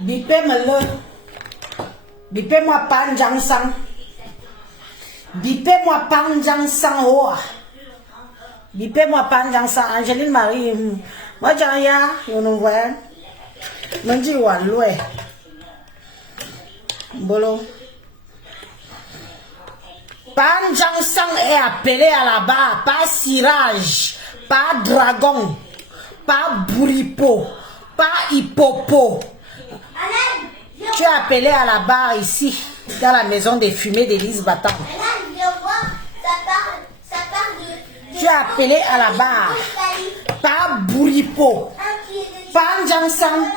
Bipé me le. Bipé moi panjang sang. Bipé moi panjang sang hoa. Bipé moi panjang sang. Angeline Marie. Moi j'en ya. You know what? Moi dis wa loué. Bolo. Panjang sang est appelé à la barre. Pas Siraj. Pas Dragon. Pas Bouripo. Pas Hippopo. Tu es appelé à la barre ici, dans la maison des fumées d'Élise Battant. Tu es appelé à la barre. Pas Bouripo. Panjang sang.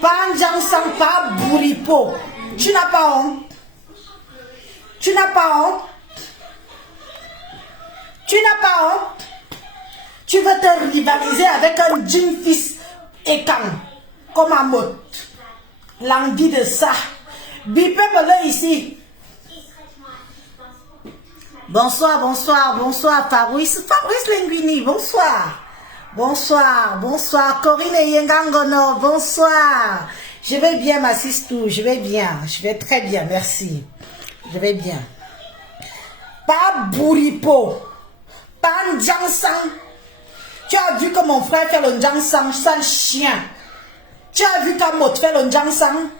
Panjang sang, pas Bouripo. Tu n'as pas honte. Tu n'as pas honte. Tu n'as pas honte. Tu veux te rivaliser avec un jean fils écan, comme un mot. L'envie de ça. Bipé me le ici. Bonsoir, bonsoir, bonsoir, Fabrice Linguini, bonsoir. Bonsoir, bonsoir, Corinne Yengangono, bonsoir. Je vais bien, ma sistou, je vais bien. Je vais très bien, merci. Je vais bien. Pas Bouripo. Pas Ndjangsang. Tu as vu que mon frère fait le Ndjangsang, sale chien. Tu as vu qu'Amot fait le Ndjangsang.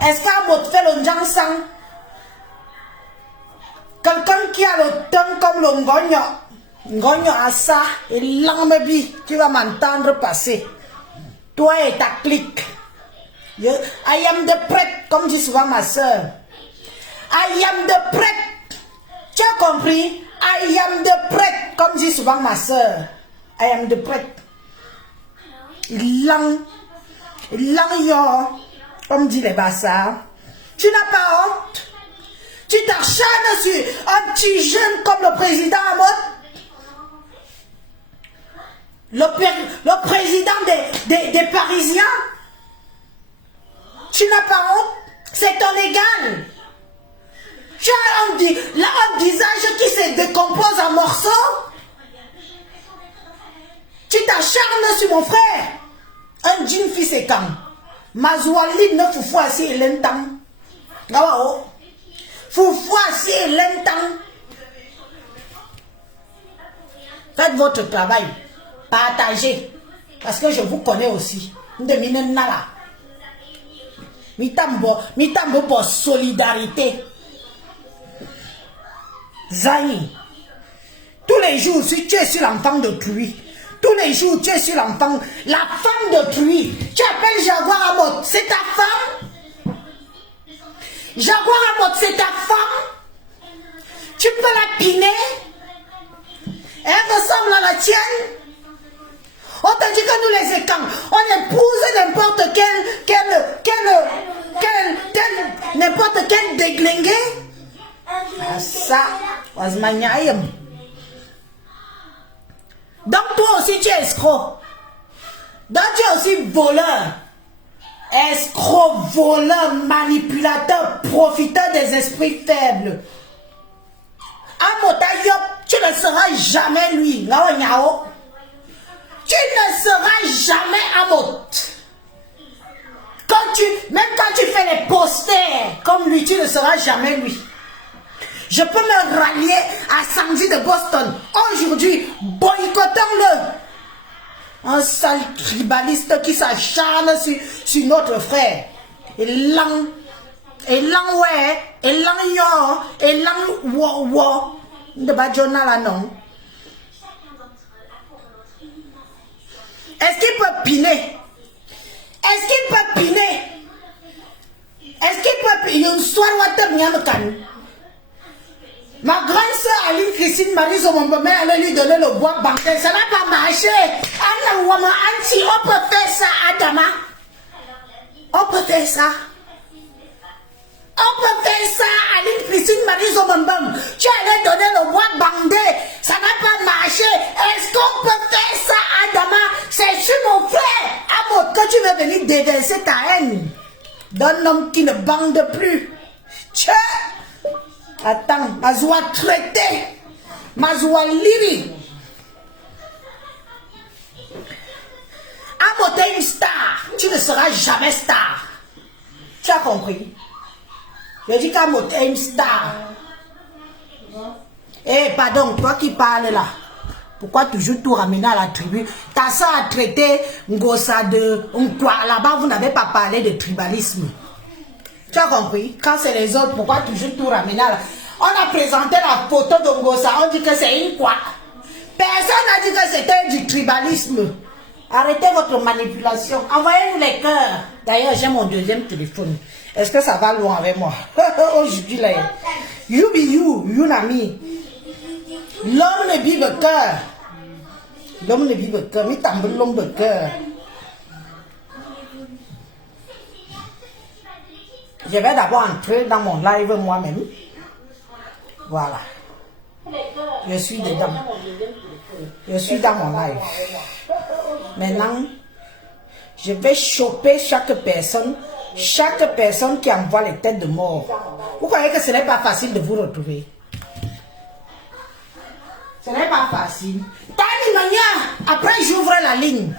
Est-ce qu'Amot fait le Ndjangsang? Quelqu'un qui a le teint comme le Ngogno. Ngogno a ça. Et l'ambi, tu vas m'entendre passer. Toi et ta clique. I am the prêtre, comme dit souvent ma soeur. I am the prêtre. Tu as compris? I am the prêtre, comme dit souvent ma soeur. I am the prêtre. Lang yo, comme dit les bassards. Tu n'as pas honte? Tu t'acharnes sur un petit jeune comme le président Amot? Le président des Parisiens? Tu n'as pas honte? C'est ton égal. Tu as un visage qui se décompose en morceaux. Tu t'acharnes sur mon frère. Un jean fils et quand. Mazouali ne foufou assis longtemps. Gawao. Foufou assis longtemps. Faites votre travail. Partagez. Parce que je vous connais aussi. Ndemine nala. Mitambo pour solidarité. Zaï. Tous les jours, si tu es sur l'enfant d'autrui, tous les jours, tu es sur l'enfant, la femme d'autrui, tu appelles Jaguar Amot, c'est ta femme? Jaguar Amot, c'est ta femme? Tu peux la piner? Elle ressemble à la tienne? On te dit que nous les écans, on épouse n'importe n'importe quel déglingué. Ah, ça, donc toi aussi tu es escroc. Donc tu es aussi voleur. Escroc, voleur, manipulateur, profiteur des esprits faibles. Amotayop, tu ne seras jamais lui. Tu ne seras jamais Amot. Même quand tu fais les posters comme lui, tu ne seras jamais lui. Je peux me rallier à Sandy de Boston. Aujourd'hui, boycottons-le. Un sale tribaliste qui s'acharne sur notre frère. Et lang, ouais, et lang yo, et lang wo. De Badjona là non. Est-ce qu'il peut piner? Est-ce qu'il peut piner? Est-ce qu'il peut piner? Une soirée water nyamkan. Ma grande soeur Aline Christine Marie Zomombe, elle a lui donné le bois bancaire. Ça n'a pas marché. On peut faire ça, Adama. On peut faire ça. On peut faire ça, Aline Christine Marie Zomombe. Tu allais donner le bois bandé. Ça n'a pas marché. Est-ce qu'on peut faire ça, Adama? C'est sur mon frère. Amot, que tu veux venir déverser ta haine d'un homme qui ne bande plus. Tiens. Attends, Mazoua traité, Mazoua Liri. Amot est une star. tu ne seras jamais star. Tu as compris? Je dis qu'à monter une star. Eh, pardon, toi qui parles là. Pourquoi toujours tout ramener à la tribu? T'as ça à traiter Ngosa de Nkwa. Là-bas, vous n'avez pas parlé de tribalisme. Tu as compris? Quand c'est les autres, pourquoi toujours tout ramener à la... On a présenté la photo de Ngosa, on dit que c'est une quoi? Personne n'a dit que c'était du tribalisme. Arrêtez votre manipulation. Envoyez-nous les cœurs. D'ailleurs, j'ai mon deuxième téléphone. Est-ce que ça va loin avec moi? Aujourd'hui, là. You be you, you nami. L'homme ne vive cœur. L'homme ne vive cœur. Mais t'as l'homme de cœur. Je vais d'abord entrer dans mon live moi-même. Voilà. Je suis dedans. Je suis dans mon live. Maintenant, je vais choper chaque personne qui envoie les têtes de mort. Vous croyez que ce n'est pas facile de vous retrouver? Ce n'est pas facile. Tani Mania, après j'ouvre la ligne.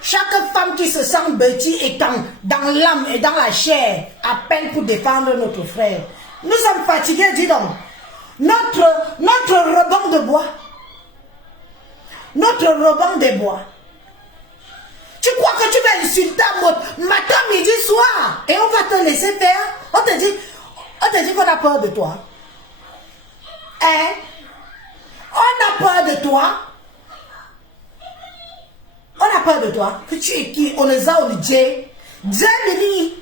Chaque femme qui se sent bêtie et dans l'âme et dans la chair appelle pour défendre notre frère. Nous sommes fatigués, dis donc. Notre ruban de bois. Notre ruban de bois. Tu crois que tu vas insulter matin, midi, soir et on va te laisser faire? On te dit qu'on a peur de toi. Hein? On a peur de toi. On a peur de toi. Que tu es qui? On les a obligés. Djemini.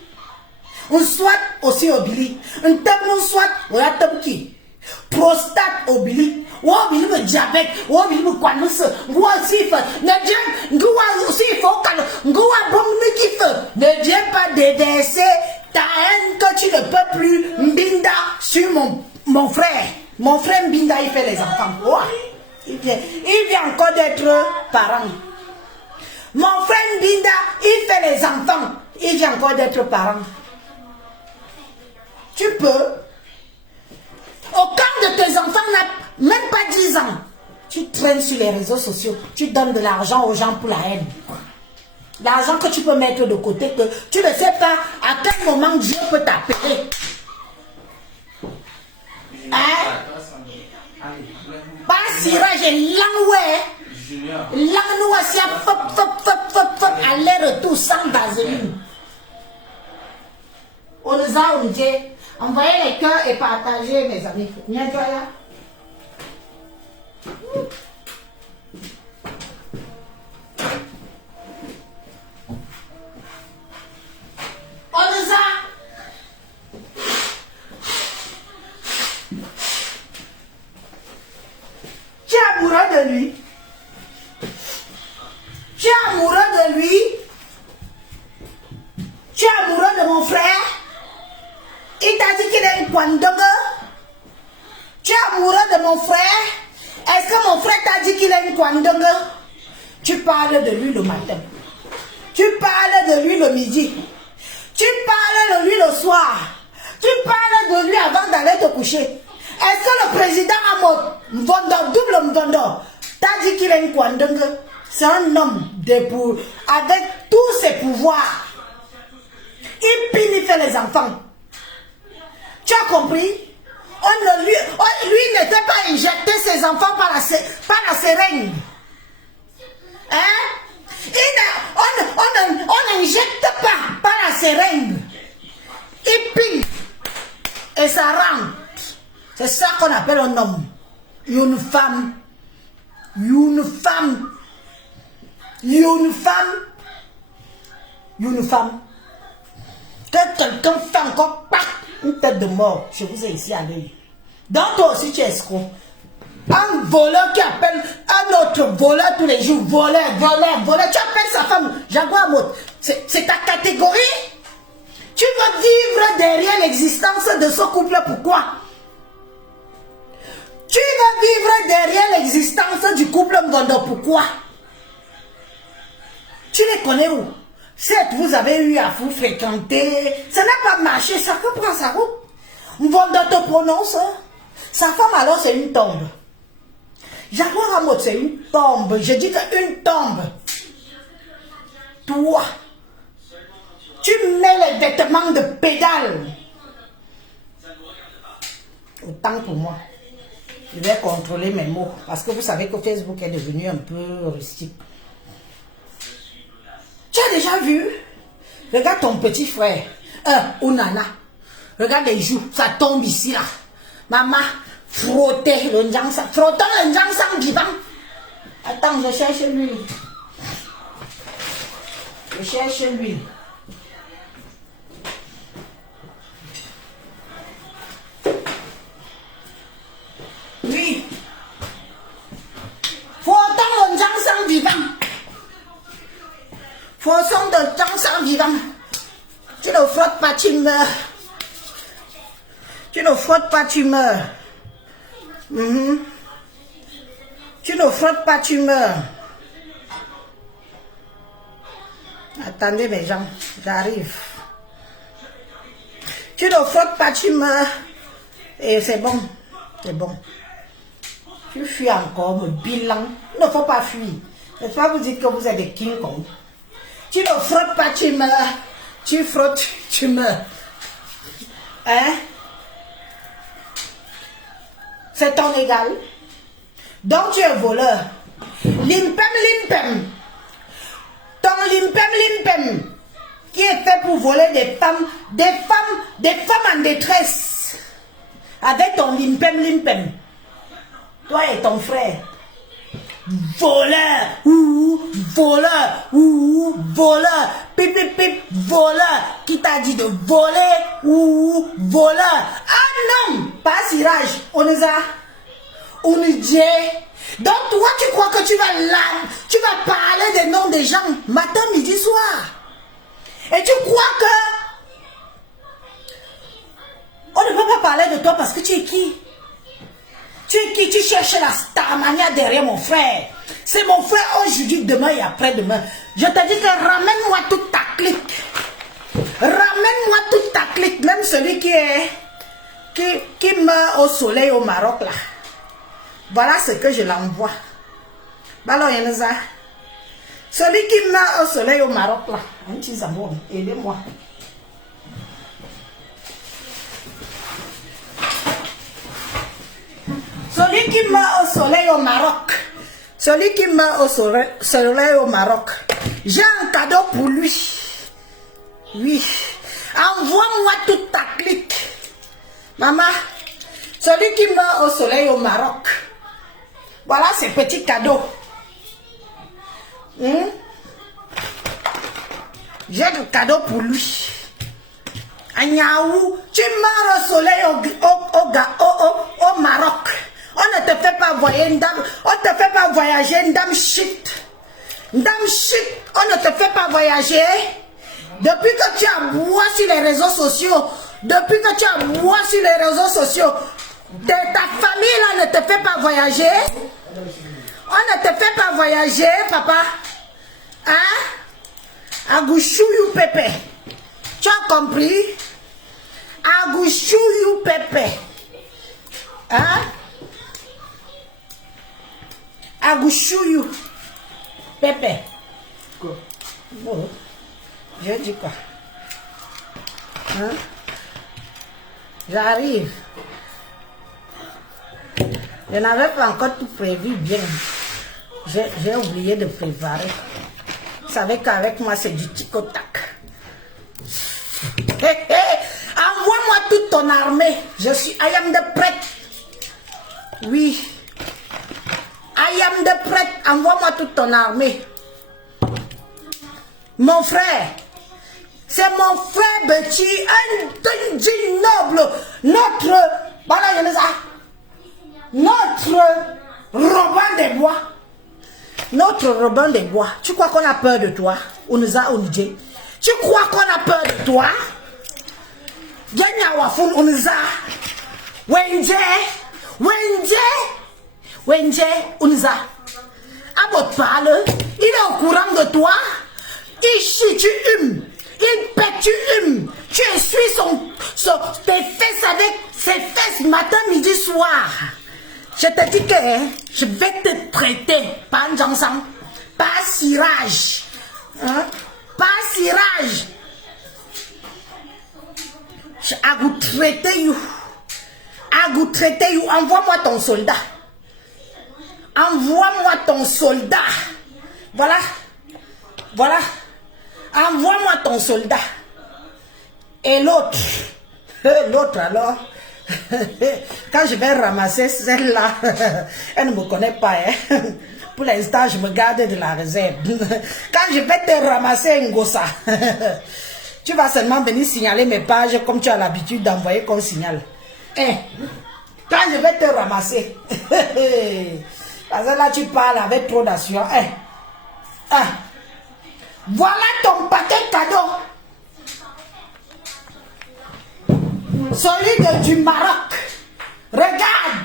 On soit aussi obligé. On tape soit. On a tape qui? Prostate obili, ou obili me diabète, ou obili me quanus, ou aussi fait, ne Dieu, ou aussi faut qu'elle, ou a bon ne qui fait, ne viens pas déverser ta haine que tu ne peux plus mbinda sur mon frère. Mon frère Mbinda, il fait les enfants. Ouais. Il vient encore d'être parent. Mon frère Mbinda, il fait les enfants. Il vient encore d'être parent. Tu peux. Aucun de tes enfants n'a même pas 10 ans. Tu traînes sur les réseaux sociaux. Tu donnes de l'argent aux gens pour la haine. L'argent que tu peux mettre de côté, que tu ne sais pas à quel moment Dieu peut t'appeler. Hein? Pas sirage et langoué. Langoué, c'est fop, aller-retour sans vaseline. On nous a dit. Envoyez les cœurs et partagez, mes amis. Viens, toi là. On nous a. Tu es amoureux de lui. Tu es amoureux de lui. Tu es amoureux de mon frère. Il t'a dit qu'il est une Kwandongue. Tu es amoureux de mon frère. Est-ce que mon frère t'a dit qu'il est une Kwandongue? Tu parles de lui le matin. Tu parles de lui le midi. Tu parles de lui le soir. Tu parles de lui avant d'aller te coucher. Est-ce que le président Mvondo, double Mvondo, t'a dit qu'il est une Kwandongue? C'est un homme avec tous ses pouvoirs. Il pile, il fait les enfants. Tu as compris? Lui n'était pas injecté ses enfants par la seringue. Hein? On n'injecte pas par la seringue. Il pile. Et ça rentre. C'est ça qu'on appelle un homme. Une femme. Une femme. Une femme. Une femme. Que quelqu'un fait encore une tête de mort, je vous ai ici à l'œil. Donc toi aussi tu es escroc. Un voleur qui appelle un autre voleur tous les jours. Voleur. Tu appelles sa femme Jaguar Mot. C'est ta catégorie. Tu veux vivre derrière l'existence de ce couple, pourquoi? Tu veux vivre derrière l'existence du couple Mvondo, pourquoi? Tu les connais où? Certes, vous avez eu à vous fréquenter. Ça n'a pas marché, chacun prend sa route. Mvondo te prononce. Sa femme alors c'est une tombe. Jaguar Amot c'est une tombe. Je dis qu'une tombe. Toi, Tu mets les vêtements de pédale. Autant pour moi. Je vais contrôler mes mots. Parce que vous savez que Facebook est devenu un peu rustique. Tu as déjà vu? Regarde ton petit frère. Ou Nana. Regarde les joues. Ça tombe ici là. Maman, frottez le njang-sang. Frottons le njang-sang vivant. Attends, je cherche l'huile. Je cherche l'huile. Oui. Frottons le njang-sang vivant. Frottons le njang-sang vivant. Tu ne frottes pas, tu meurs. Tu ne frottes pas, tu meurs. Tu ne frottes pas, tu meurs. Attendez mes gens, j'arrive. Tu ne frottes pas, tu meurs. Et c'est bon, c'est bon. Tu fuis encore, me bilan. Il ne faut pas fuir. Ne faut pas vous dire que vous êtes des King Kong. Tu ne frottes pas, tu meurs. Tu frottes, tu meurs. Hein? C'est ton égal. Donc tu es voleur. Limpem, limpem. Ton limpem, limpem. Qui est fait pour voler des femmes en détresse. Avec ton limpem, limpem. Toi et ton frère. Voleur, voleur, voleur, pip, pip, pip, voleur. Qui t'a dit de voler, voleur? Ah non, pas Siraj, on les a, on est Dieu. Donc toi tu crois que tu vas parler des noms des gens matin, midi, soir. Et tu crois que on ne peut pas parler de toi parce que tu es qui? Tu es qui? Tu cherches la starmania derrière mon frère. C'est mon frère aujourd'hui, demain et après-demain. Je te dis que ramène-moi toute ta clique. Ramène-moi toute ta clique. Même celui qui meurt au soleil au Maroc là. Voilà ce que je l'envoie. Balo Yenza. Celui qui meurt au soleil au Maroc là. Un petit zambour, aidez-moi. Celui qui meurt au soleil au Maroc. Celui qui meurt au soleil au Maroc. J'ai un cadeau pour lui. Oui. Envoie-moi toute ta clique. Maman. Celui qui meurt au soleil au Maroc. Voilà ces petits cadeaux. J'ai un cadeau pour lui. Agnaou, tu meurs au soleil au Maroc. On ne te fait pas voyager une dame. On ne te fait pas voyager une dame shit. Dame shit, on ne te fait pas voyager. Depuis que tu as bois sur les réseaux sociaux. Depuis que tu as bois sur les réseaux sociaux. Ta famille là ne te fait pas voyager. On ne te fait pas voyager, papa. Hein? Agouchouyou Pépé. Tu as compris? Agouchouyou Pépé. Hein? Agouchouyou Pépé. Quoi? Bon. Je dis quoi? Hein? J'arrive. Je n'avais pas encore tout prévu bien. J'ai oublié de préparer. Vous savez qu'avec moi, c'est du tic-au-tac. Envoie-moi toute ton armée. Je suis I am the prêtre. Oui. I am the prêtre. Envoie-moi toute ton armée. Mon frère. C'est mon frère Betty, un digne noble. Notre Robin des Bois. Notre Robin des Bois. Tu crois qu'on a peur de toi? On nous a onidé. Tu crois qu'on a peur de toi? On nous a. Wenje, on nous a. À votre parle, il est au courant de toi. Il chie, tu humes. Il pète, tu humes. Tu essuies tes fesses avec ses fesses matin, midi, soir. Je te dis que je vais te traiter. Pas un Jansan. Pas Siraj. Hein? Pas Siraj. I will traiter you. I will traiter you. Envoie-moi ton soldat. Envoie-moi ton soldat. Voilà. Voilà. Envoie-moi ton soldat. Et l'autre. L'autre alors. Quand je vais ramasser celle-là, elle ne me connaît pas. Hein? Pour l'instant, je me garde de la réserve. Quand je vais te ramasser Ngossa, tu vas seulement venir signaler mes pages comme tu as l'habitude d'envoyer qu'on signale. Hein? Quand je vais te ramasser, parce que là tu parles avec trop d'assurance. Hein? Ah. Voilà ton paquet cadeau. Celui du Maroc. Regarde.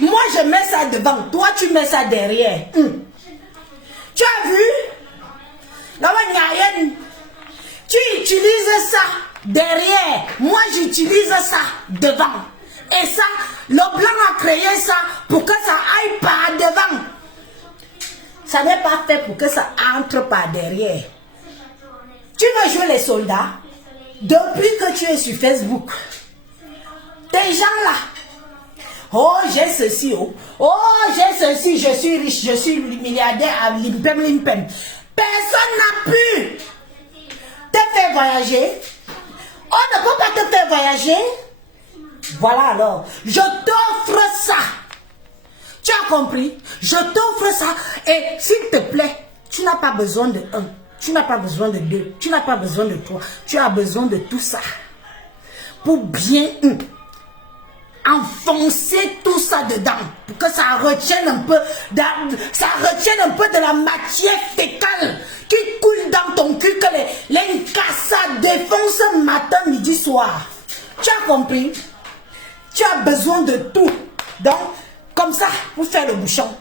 Moi je mets ça devant. Toi tu mets ça derrière. Tu as vu? Tu utilises ça derrière. Moi j'utilise ça devant. Et ça, le blanc a créé ça pour que ça aille par devant. Ça n'est pas fait pour que ça entre par derrière. Tu veux jouer les soldats? Depuis que tu es sur Facebook, tes gens là, oh j'ai ceci, oh j'ai ceci, je suis riche, je suis milliardaire à limpem limpem. Personne n'a pu te faire voyager. On ne peut pas te faire voyager. Voilà alors, je t'offre ça. Tu as compris? Je t'offre ça et s'il te plaît, tu n'as pas besoin de un. Tu n'as pas besoin de deux, tu n'as pas besoin de trois, tu as besoin de tout ça pour bien enfoncer tout ça dedans, pour que ça retienne un peu, de la matière fécale qui coule dans ton cul, que les ça défonce matin, midi, soir. Tu as compris? Tu as besoin de tout. Donc, comme ça, pour faire le bouchon.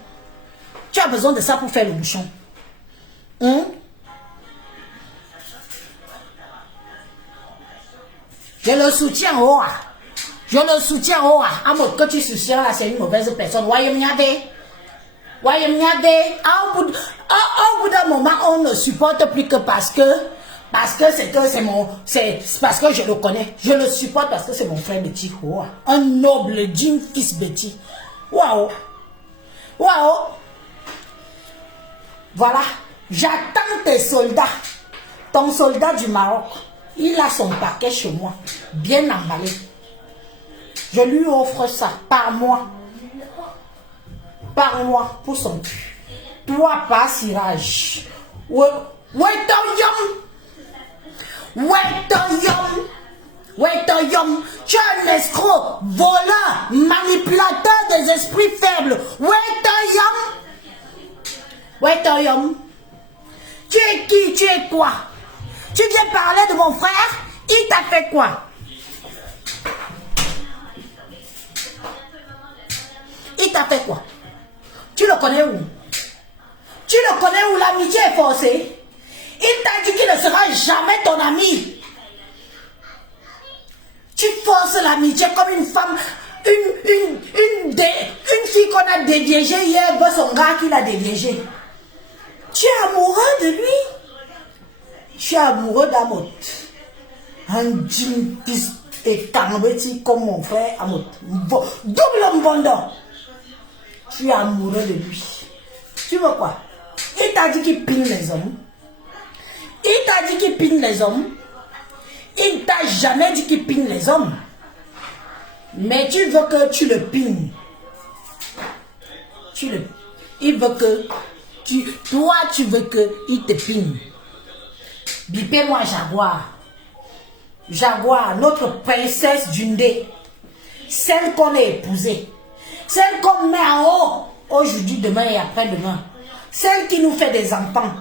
Tu as besoin de ça pour faire le bouchon. Je le soutiens, je le soutiens, à mode que tu soutiens là, c'est une mauvaise personne. Voyez, au bout d'un moment, on ne supporte plus que parce que je le connais. Je le supporte parce que c'est mon frère Betty. Un noble, digne fils Betty. Waouh. Waouh. Voilà. J'attends tes soldats. Ton soldat du Maroc. Il a son paquet chez moi, bien emballé. Je lui offre ça par mois. Par mois pour son cul. Toi, pas cirage. Ouais, tu es un escroc, voleur, manipulateur des esprits faibles. Tu es qui? Tu es quoi? Tu viens parler de mon frère? Il t'a fait quoi? Il t'a fait quoi? Tu le connais où? Tu le connais où? L'amitié est forcée. Il t'a dit qu'il ne sera jamais ton ami. Tu forces l'amitié comme une femme, une fille qu'on a déviégée hier, veut son gars qui l'a déviégée. Tu es amoureux de lui. Tu es amoureux d'Amot. Un jean fils et cambeti comme mon frère Amot. Double mbondon. Tu es amoureux de lui. Tu veux quoi? Il t'a dit qu'il pine les hommes. Il t'a dit qu'il pine les hommes. Il t'a jamais dit qu'il pine les hommes. Mais tu veux que tu le pines. Il veut que toi tu veux qu'il te pine. Bipez-moi Jaguar. Jaguar, notre princesse Dundé. Celle qu'on a épousée. Celle qu'on met en haut aujourd'hui, demain et après-demain. Celle qui nous fait des enfants.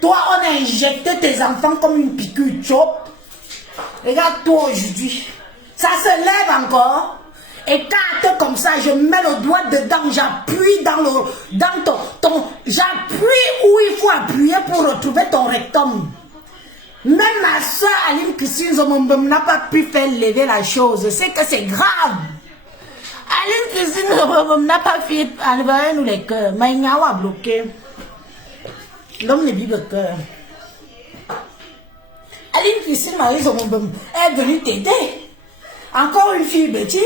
Toi, on a injecté tes enfants comme une piqûre chop. Regarde-toi aujourd'hui. Ça se lève encore. Et quand comme ça, je mets le doigt dedans, j'appuie j'appuie où il faut appuyer pour retrouver ton rectum. Même ma soeur Aline Christine Zomombem n'a pas pu faire lever la chose. C'est que c'est grave. Aline Christine Zomombem n'a pas fait enlever nous les cœurs. Maïngawa a bloqué. L'homme ne vit le cœur. Aline Christine Marie Zomombem est venue t'aider. Encore une fille Betty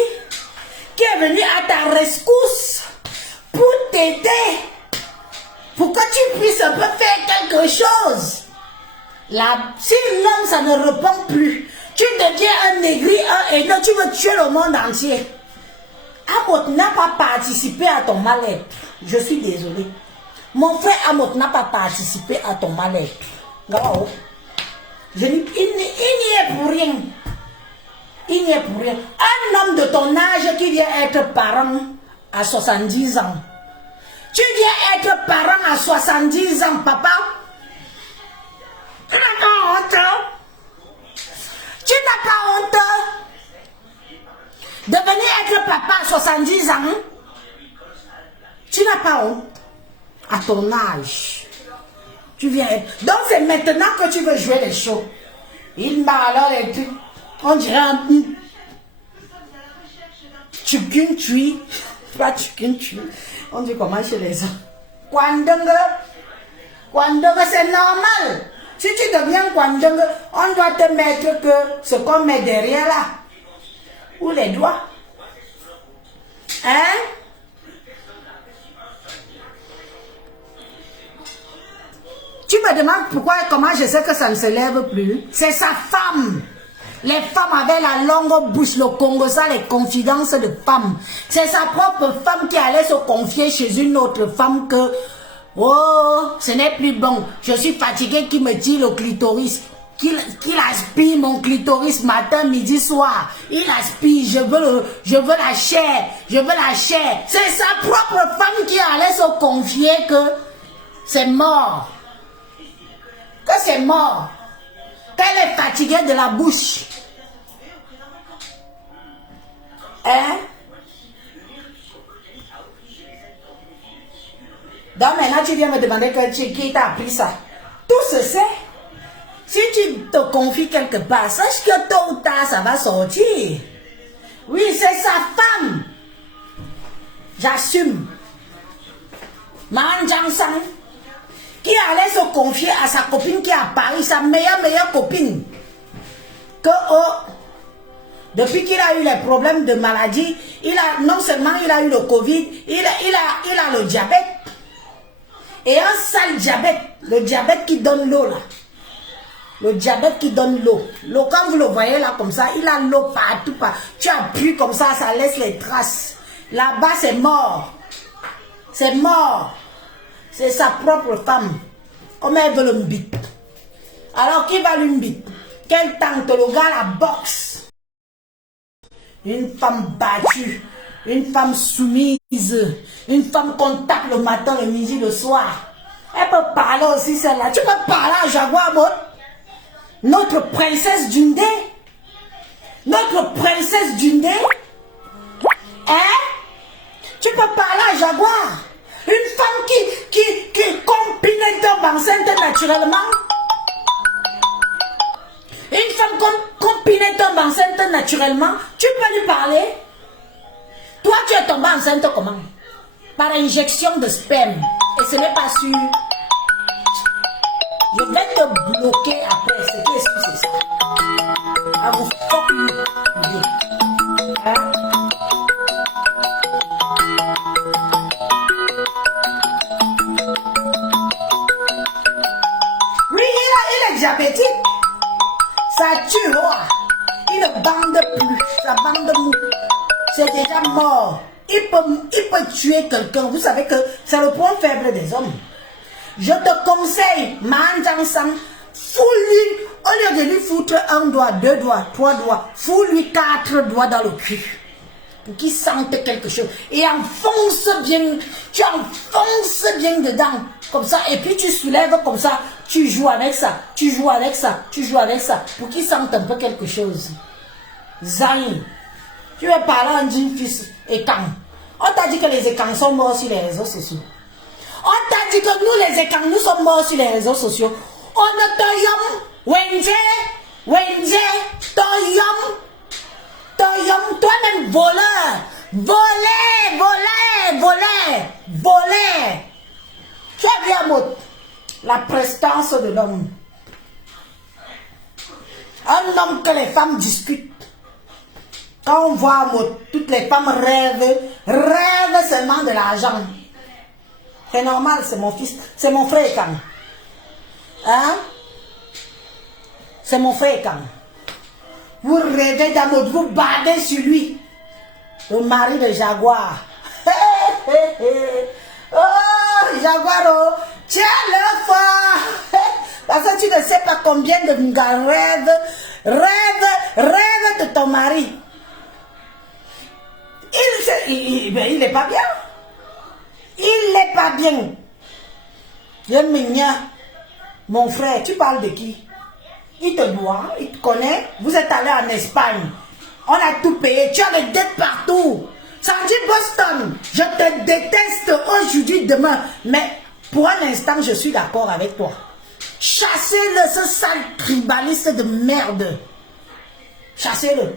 qui est venue à ta rescousse pour t'aider. Pour que tu puisses un peu faire quelque chose. Là, si l'homme, ça ne répond plus, tu deviens un négri, un haineux, tu veux tuer le monde entier. Amot n'a pas participé à ton mal-être. Je suis désolé. Mon frère Amot n'a pas participé à ton mal-être. Il n'y est pour rien. Il n'y est pour rien. Un homme de ton âge qui vient être parent à 70 ans. Tu viens être parent à 70 ans, papa. Tu n'as pas honte. Tu n'as pas honte de venir être papa à 70 ans. Tu n'as pas honte à ton âge. Tu viens être... Donc c'est maintenant que tu veux jouer les shows. Il m'a alors les trucs. On dirait un... Chicken tree. Pas chicken tree. On dit comment chez les gens. Kwandonga, c'est normal. Si tu deviens Kwandonga, on doit te mettre que ce qu'on met derrière là. Ou les doigts. Hein? Tu me demandes pourquoi et comment je sais que ça ne se lève plus. C'est sa femme. Les femmes avaient la longue bouche, le Congo, ça, les confidences de femmes. C'est sa propre femme qui allait se confier chez une autre femme que, oh, ce n'est plus bon. Je suis fatiguée, qui me dit le clitoris. Qu'il aspire mon clitoris matin, midi, soir. Il aspire, je veux la chair, je veux la chair. C'est sa propre femme qui allait se confier que c'est mort. Que c'est mort. Qu'elle est fatiguée de la bouche. Hein? Donc maintenant tu viens me demander qui t'a appris ça. Tout se sait. Si tu te confies quelque part, sache que tôt ou tard ça va sortir. Oui, c'est sa femme. J'assume. Man Jang-sang, qui allait se confier à sa copine qui est à Paris, sa meilleure copine. Que depuis qu'il a eu les problèmes de maladie, non seulement il a eu le Covid, il a le diabète. Et un sale diabète, le diabète qui donne l'eau là. Le diabète qui donne l'eau. L'eau, quand vous le voyez là comme ça, il a l'eau partout. Tu appuies comme ça, ça laisse les traces. Là-bas, c'est mort. C'est mort. C'est sa propre femme. Comme elle veut le mbit. Alors, qui va lui mbit? Quelle tante, le gars la boxe. Une femme battue. Une femme soumise. Une femme qu'on tape le matin, le midi, le soir. Elle peut parler aussi, celle-là. Tu peux parler à Jaguar Bot. Notre princesse Dundé. Notre princesse Dundé. Hein? Tu peux parler à Jaguar. Une femme qui combine tombe enceinte naturellement. Une femme combine tombe enceinte naturellement. Tu peux lui parler. Toi, tu es tombée enceinte comment? Par injection de sperme. Et ce n'est pas sûr. Je vais te bloquer après. Qu'est-ce que c'est ça? I will fuck you. Hein? Oui, il est diabétique. Ça tue, il ne bande plus. Ça bande mou. C'est déjà mort. Il peut tuer quelqu'un. Vous savez que c'est le point faible des hommes. Je te conseille, Man Jang-sang, fous-lui, au lieu de lui foutre un doigt, 2 doigts, 3 doigts, fous-lui 4 doigts dans le cul. Pour qu'il sente quelque chose. Et enfonce bien, tu enfonces bien dedans. Comme ça, et puis tu soulèves comme ça, tu joues avec ça, tu joues avec ça, tu joues avec ça. Pour qu'il sente un peu quelque chose. Zane, tu veux parler en jean fils écran. On t'a dit que les écrans sont morts sur les réseaux sociaux. On t'a dit que nous, les écrans, nous sommes morts sur les réseaux sociaux. On ne te yom, Wenje, toi-même voleur, voleur. Tu as vu la prestance de l'homme. Un homme que les femmes discutent. Quand on voit toutes les femmes rêvent seulement de l'argent. C'est normal, c'est mon fils, c'est mon frère quand. Hein? C'est mon frère quand. Vous rêvez d'amour, vous badez sur lui. Le mari de Jaguar. Oh, Jaguar, oh, tiens-le fort. Parce que tu ne sais pas combien de gars rêvent de ton mari. Il n'est pas bien. Il n'est pas bien. Mon frère, tu parles de qui? Il te doit, il te connaît. Vous êtes allé en Espagne. On a tout payé. Tu as des dettes partout. Sandy Boston, je te déteste aujourd'hui, demain. Mais pour un instant, je suis d'accord avec toi. Chassez-le, ce sale tribaliste de merde. Chassez-le.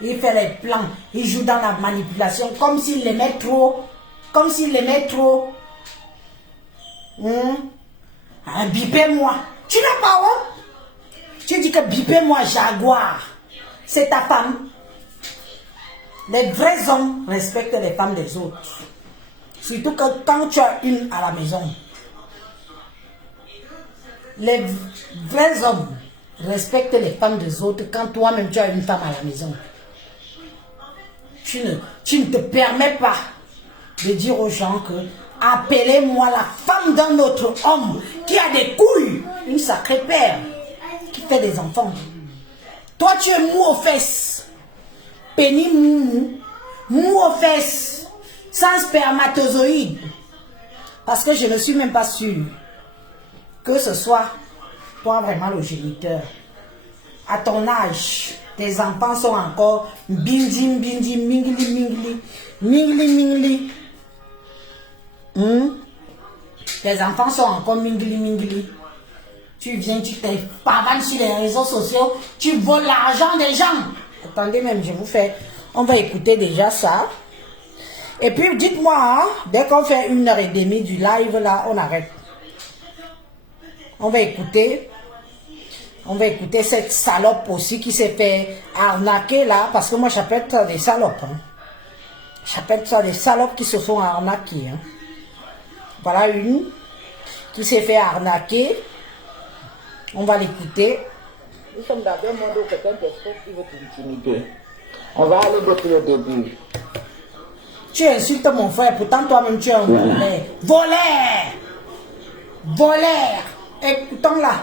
Il fait les plans. Il joue dans la manipulation comme s'il l'aimait trop. Comme s'il l'aimait trop. Bipez-moi. Tu n'as pas honte? Tu dis que bipez-moi, Jaguar. C'est ta femme. Les vrais hommes respectent les femmes des autres. Surtout que quand tu as une à la maison. Les vrais hommes respectent les femmes des autres quand toi-même tu as une femme à la maison. Tu ne te permets pas de dire aux gens que appelez-moi la femme d'un autre homme qui a des couilles, une sacrée père, qui fait des enfants. Toi tu es mou aux fesses, pénis mou aux fesses, sans spermatozoïdes. Parce que je ne suis même pas sûre que ce soit toi vraiment le géniteur. À ton âge, tes enfants sont encore bindi, mingli. Tes enfants sont encore mingli. Tu viens, tu te pavanes sur les réseaux sociaux, tu voles l'argent des gens. Attendez même, je vous fais. On va écouter déjà ça. Et puis dites-moi, hein, dès qu'on fait 1h30 du live là, on arrête. On va écouter cette salope aussi qui s'est fait arnaquer là, parce que moi j'appelle ça des salopes. Hein. J'appelle ça des salopes qui se font arnaquer. Hein. Voilà une qui s'est fait arnaquer. On va l'écouter. Nous sommes dans un monde où quelqu'un t'expose qui veut t'intimider. On va aller depuis le début. Tu insultes mon frère, pourtant toi-même tu es un voleur. Écoutons-la.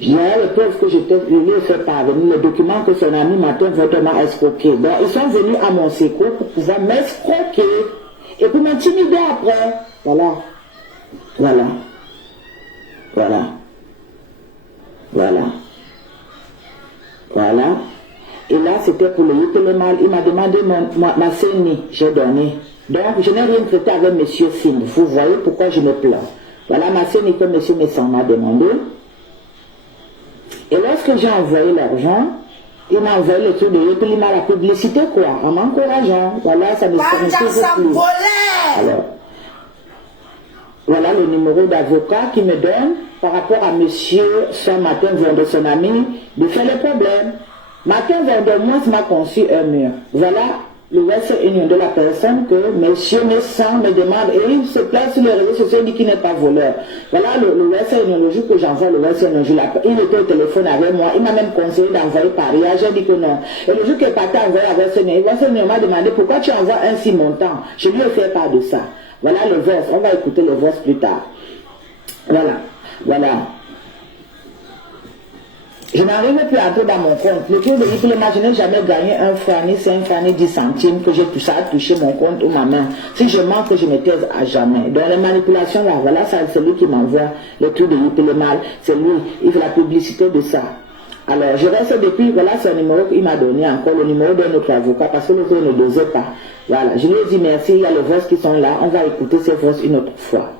J'ai le preuve que je lui ai fait parvenir, le document que son ami Martin Vendôme m'a escroqué. Donc ils sont venus à mon secours pour pouvoir m'escroquer et pour m'intimider après. Voilà. Et là, c'était pour le mal. Il m'a demandé ma CENI. J'ai donné. Donc, je n'ai rien traité avec M. Sine. Vous voyez pourquoi je me plains. Voilà ma CENI que M. Messan m'a demandé. Et lorsque j'ai envoyé l'argent, il m'a envoyé le truc de Yopelima, la publicité, quoi, en m'encourageant. Voilà, ça ne se plus. Alors, voilà le numéro d'avocat qui me donne par rapport à monsieur Martin Vendôme, son ami, de faire le problème. Martin Vendôme m'a conçu un mur. Voilà le Western Union de la personne que monsieur Messan me demande, et il se place sur les réseaux sociaux, il dit qu'il n'est pas voleur. Voilà le Western Union, le jour que j'envoie le Western Union, il était au téléphone avec moi, il m'a même conseillé d'envoyer par IA, j'ai dit que non. Et le jour qu'il est parti envoyer à Western Union m'a demandé pourquoi tu envoies un si montant. Je lui ai fait part de ça. Voilà le verse, on va écouter le verse plus tard. Voilà. Je n'arrive plus à entrer dans mon compte. Le tour de l'IPLEMA, je n'ai jamais gagné 1 franc, ni 5 francs, ni 10 centimes que j'ai touché mon compte ou ma main. Si je manque, je me taise à jamais. Dans les manipulations là, voilà, c'est lui qui m'envoie le tour de l'IPLEMA. C'est lui, il fait la publicité de ça. Alors, je reste depuis, voilà son numéro qu'il m'a donné encore, le numéro d'un autre avocat, parce que l'autre ne dosait pas. Voilà, je lui ai dit merci, il y a les voix qui sont là, on va écouter ces voix une autre fois.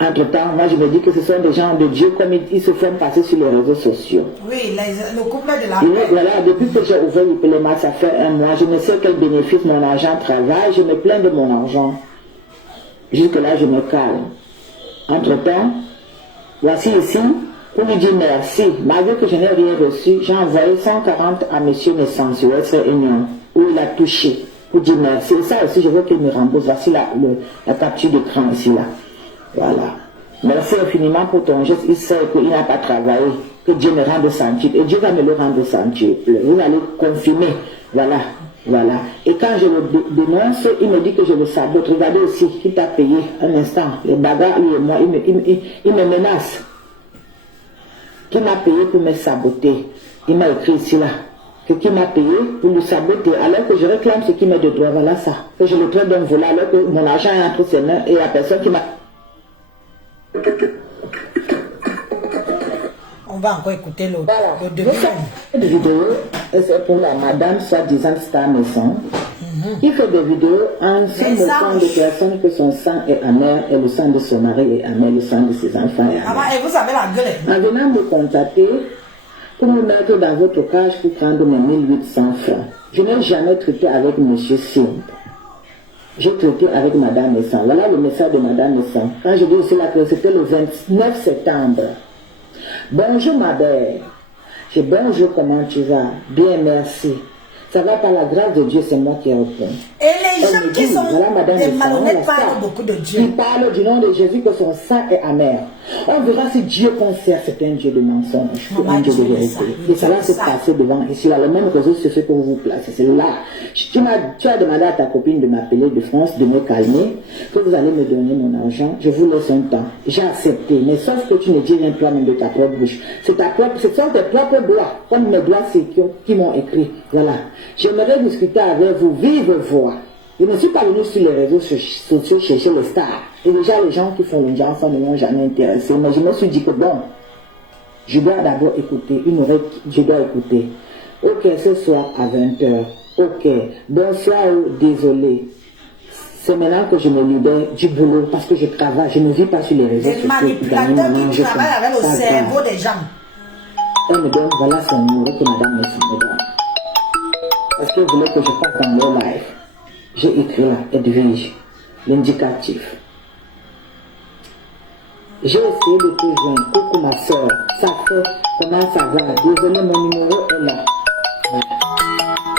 Entre-temps, moi je me dis que ce sont des gens de Dieu comme ils se font passer sur les réseaux sociaux. Oui, le couple de la paix. Voilà, depuis que j'ai ouvert l'IPLEMA, ça fait 1 mois, je ne sais quel bénéfice mon argent travaille, je me plains de mon argent. Jusque là, je me calme. Entre-temps, voici ici pour lui dire merci. Malgré que je n'ai rien reçu, j'ai envoyé 140 à monsieur Naissance sur Western Union, où il a touché, pour dire merci. Et ça aussi, je veux qu'il me rembourse. Voici la capture d'écran ici, là. Voilà. Merci infiniment pour ton geste. Il sait qu'il n'a pas travaillé. Que Dieu me rende centuple. Et Dieu va me le rendre centuple. Vous allez confirmer. Voilà. Voilà. Et quand je le dénonce, il me dit que je le sabote. Regardez aussi, qui t'a payé un instant. Les bagarres, lui et moi, il me menace. Qui m'a payé pour me saboter. Il m'a écrit ici là. Que qui m'a payé pour le saboter. Alors que je réclame ce qui m'est de droit. Voilà ça. Que je le traite d'un volant alors que mon argent est entre ses mains et la personne qui m'a... On va encore écouter le début. Cette vidéo, c'est pour la madame soi-disant Star Maison. Il fait des vidéos en se moquant de personnes que son sang est amer et le sang de son mari est amer, le sang de ses enfants est amer. Et vous avez la gueule. En venant me contacter pour me mettre dans votre cage pour prendre mes 1800 francs. Je n'ai jamais traité avec monsieur Simple. J'ai traité avec madame Messan. Voilà le message de madame Messan. Quand je dis aussi là que c'était le 29 septembre. Bonjour ma belle. Je dis bonjour, comment tu vas? Bien, merci. Ça va par la grâce de Dieu, c'est moi qui réponds. Et les gens qui sont des malhonnêtes parlent beaucoup de Dieu. Ils parlent du nom de Jésus que son sang est amer. On verra si Dieu concerne, c'est un Dieu de mensonge, un Dieu de vérité. Et ça va se passer devant ici, là, le même réseau se fait pour vous placer. C'est là. Tu as demandé à ta copine de m'appeler de France, de me calmer, que vous allez me donner mon argent. Je vous laisse un temps. J'ai accepté, mais sauf que tu ne dis rien toi-même de ta propre bouche. Ce sont tes propres doigts, comme mes doigts qui m'ont écrit. Voilà. J'aimerais discuter avec vous, vive voix. Je ne suis pas venu sur les réseaux sociaux chercher les stars. Et déjà, les gens qui font le ça ne m'ont jamais intéressé. Mais je me suis dit que bon, je dois d'abord écouter, une oreille, je dois écouter. Ok, ce soir à 20h. Ok, bonsoir, désolé. C'est maintenant que je me libère du boulot parce que je travaille. Je ne vis pas sur les réseaux sociaux. Les manipulateurs qui travaillent avec le cerveau des gens. Elle me donne, voilà son numéro que madame me donne. Parce qu'elle voulait que je passe dans leur live. J'ai écrit là, Edwige, l'indicatif. J'ai essayé de te joindre. Coucou ma soeur, ça fait, comment ça va? Désolé, mon numéro est là.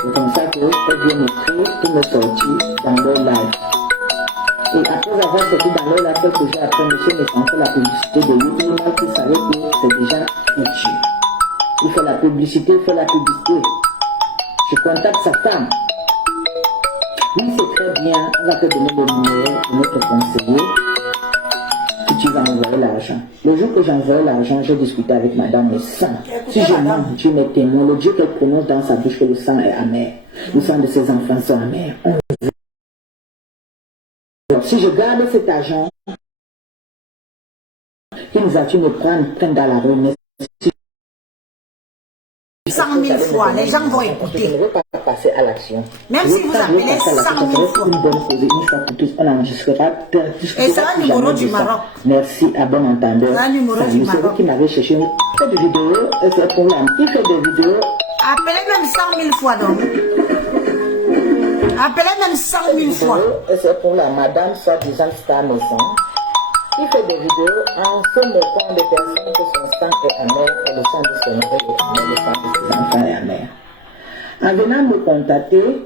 C'est comme ça qu'elle vient m'écrire pour me sortir dans leur live. Et après avoir sorti dans leur live, quelques jours après, monsieur me sentait la publicité de lui. Il m'a dit, savait que c'est déjà foutu. Il fait la publicité, il fait la publicité. Je contacte sa femme. Oui, c'est très bien. On va te donner le numéro de notre conseiller. Et tu vas envoyer l'argent. Le jour que j'ai envoyé l'argent, j'ai discuté avec madame Messan. Si je mens, Dieu m'est témoin. Le Dieu qu'elle prononce dans sa bouche que le sang est amer. Le sang de ses enfants sont amers. Si je garde cet argent, qu'il va tu me prendre dans la rue. 100 000 fois, les gens vont écouter. Je ne veux pas passer à l'action. Même si vous appelez 100 000 fois. Une bonne cause, une fois pour tous, on enregistrera. Et c'est un numéro du Maroc. Merci à bon entendeur. C'est un numéro du Maroc. C'est qui m'avait cherché. Il fait des vidéos, c'est pour l'âme. Il fait des vidéos. Appelez même 100 000 fois donc. Appelez même 100 000 fois. C'est pour la madame soi-disant Star Maison. Il fait des vidéos en se moquant des personnes que son sang est amer et le sang de son mari est amer, le sang de ses enfants est amer. En venant me contacter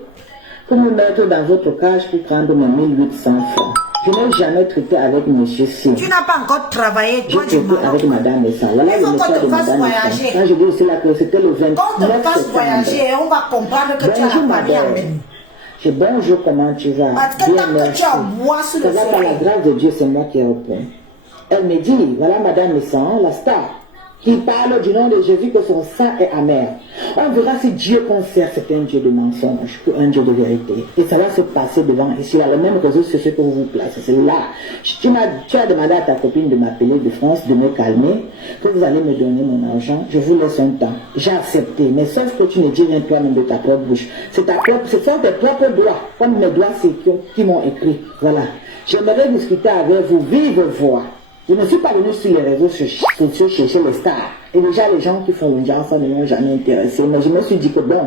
pour me mettre dans votre cage pour prendre mes 1800 francs. Je n'ai jamais traité avec monsieur Sim. Tu n'as pas encore travaillé, toi du Maroc. Avec madame Messan. Voilà le message de madame Messan. Quand je dis aussi là que c'était le 29 septembre. Quand on te fasse voyager, on va comprendre que tu as la famille en même. Je dis bonjour, comment tu vas? Parce que tant que tu as bois sur le soleil. Par la grâce de Dieu, c'est moi qui réponds. Elle me dit, voilà madame Messan, la star, qui parle du nom de Jésus que son sang est amer. On verra si Dieu concerne, c'est un Dieu de mensonge ou un Dieu de vérité. Et ça va se passer devant ici, là, le même réseau, c'est ce que vous vous placez. C'est là. Tu as demandé à ta copine de m'appeler de France, de me calmer, que vous allez me donner mon argent. Je vous laisse un temps. J'ai accepté, mais sauf que tu ne dis rien toi-même de ta propre bouche. Ce sont tes propres doigts, comme mes doigts qui m'ont écrit. Voilà. J'aimerais discuter avec vous, vive voix. Je ne suis pas venu sur les réseaux sociaux chercher les stars. Et déjà, les gens qui font le ça ne m'ont jamais intéressé. Mais je me suis dit que bon,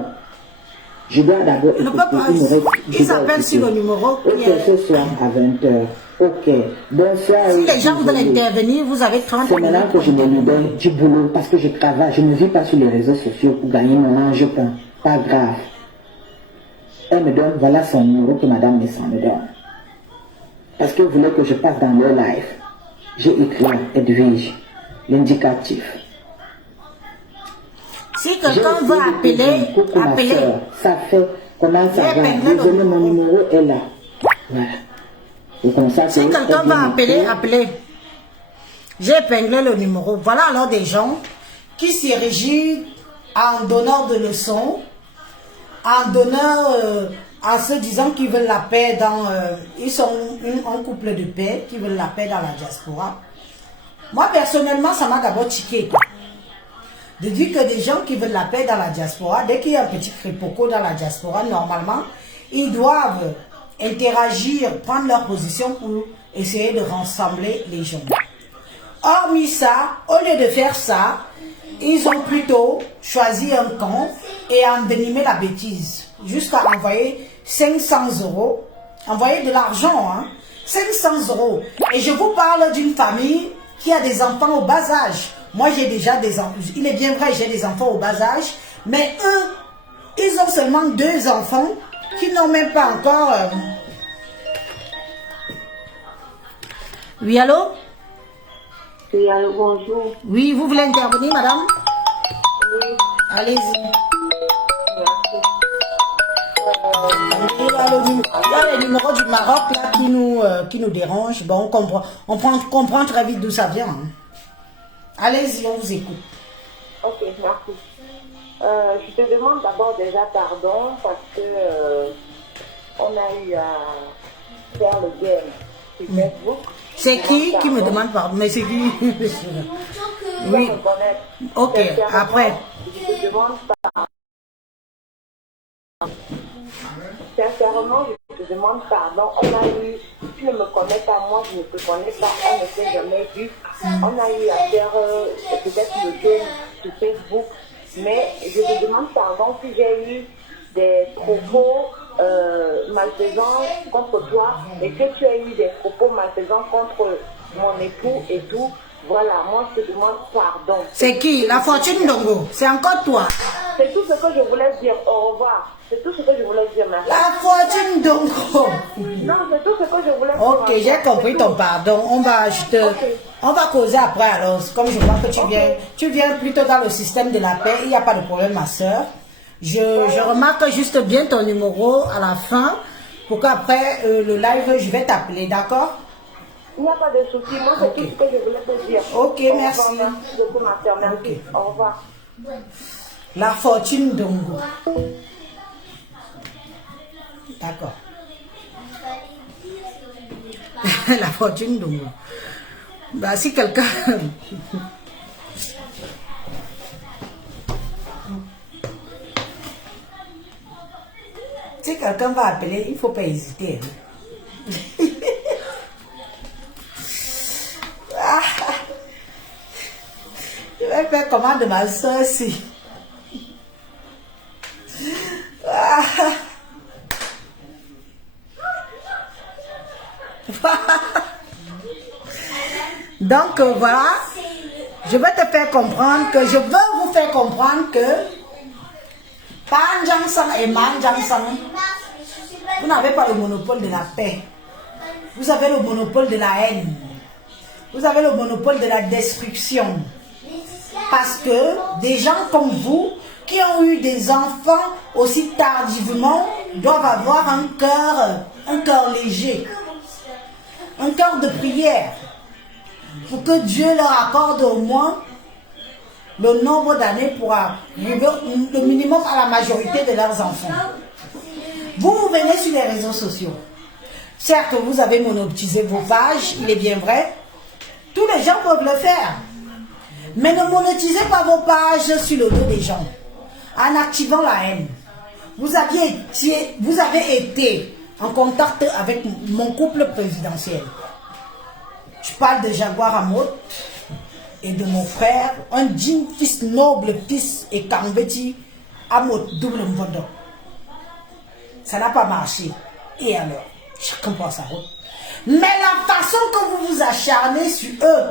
Je dois d'abord écouter. Ils s'appellent sur le numéro. Ok, ce soir à 20h. Ok. Bonsoir. Si les gens veulent intervenir, vous avez 30 minutes. C'est maintenant que je me libère du boulot parce que je travaille. Je ne vis pas sur les réseaux sociaux pour gagner mon ange pain. Pas grave. Elle me donne, voilà son numéro que Madame Messan me donne. Parce qu'elle voulait que je passe dans leur live. J'ai écrit Edwige, l'indicatif. Si quelqu'un veut appeler, appelez. Ça fait comment ça va? Désolé, mon numéro est là. Voilà. Si quelqu'un veut appeler, appelez. J'ai épinglé le numéro. Voilà alors des gens qui s'y régissent en donnant de leçons, en donnant en se disant qu'ils veulent la paix dans... ils sont un couple de paix qui veulent la paix dans la diaspora. Moi, personnellement, ça m'a d'abord tiqué. De dire que des gens qui veulent la paix dans la diaspora, dès qu'il y a un petit crépoco dans la diaspora, normalement, ils doivent interagir, prendre leur position pour essayer de rassembler les gens. Hormis ça, au lieu de faire ça, ils ont plutôt choisi un camp et envenimé la bêtise. Jusqu'à envoyer 500 €. Envoyer de l'argent, hein. 500 €. Et je vous parle d'une famille qui a des enfants au bas âge. Moi, j'ai déjà des enfants. Il est bien vrai, j'ai des enfants au bas âge. Mais eux, ils ont seulement 2 enfants qui n'ont même pas encore... Oui, allô? Oui, allô, bonjour. Oui, vous voulez intervenir, madame? Oui. Allez-y. Merci. Il y a le numéro du Maroc là, qui nous dérange. Bon, on comprend très vite d'où ça vient. Hein. Allez-y, on vous écoute. Ok, merci. Je te demande d'abord déjà pardon parce que on a eu à faire le game sur Facebook. C'est qui me demande pardon? Mais c'est qui? Oui. Ok, après. Je te demande pardon. Sincèrement, je te demande pardon. On a eu, tu ne me connais pas, moi je ne te connais pas, on ne s'est jamais vu. On a eu à faire peut-être le game sur Facebook, mais je te demande pardon si j'ai eu des propos malfaisants contre toi et que tu as eu des propos malfaisants contre mon époux et tout. Voilà, moi je te demande pardon. C'est qui? La Fortune Ndongo? C'est encore toi? C'est tout ce que je voulais dire. Au revoir. C'est tout ce que je voulais dire, merci. La Fortune Ndongo. Non, c'est tout ce que je voulais dire. Ok, j'ai compris ton pardon. On va causer après alors. Comme je vois que tu viens plutôt dans le système de la paix. Il n'y a pas de problème, ma soeur. Je remarque juste bien ton numéro à la fin. Pour qu'après le live, je vais t'appeler, d'accord? Il n'y a pas de souci. Moi, c'est tout ce que je voulais te dire. Ok, merci. Merci beaucoup, ma soeur. Merci. Okay. Au revoir. La Fortune Ndongo. D'accord. La Fortune Ndongo. Bah, si quelqu'un... si quelqu'un va appeler, il ne faut pas hésiter. Je vais faire comment de ma soeur si. Donc voilà, je vais te faire comprendre que je veux vous faire comprendre que Pan Jansang et Man Jansang, vous n'avez pas le monopole de la paix. Vous avez le monopole de la haine. Vous avez le monopole de la destruction. Parce que des gens comme vous, qui ont eu des enfants aussi tardivement, doivent avoir un cœur léger. Un cœur de prière. Pour que Dieu leur accorde au moins le nombre d'années pour arriver le minimum à la majorité de leurs enfants. Vous venez sur les réseaux sociaux. Certes, vous avez monétisé vos pages, il est bien vrai. Tous les gens peuvent le faire. Mais ne monétisez pas vos pages sur le dos des gens. En activant la haine. Vous avez été en contact avec mon couple présidentiel. Je parle de Jaguar Amot et de mon frère, un digne fils noble, fils et Kambeti Amot double Mvondo. Ça n'a pas marché. Et alors, chacun prend sa route. Mais la façon que vous vous acharnez sur eux,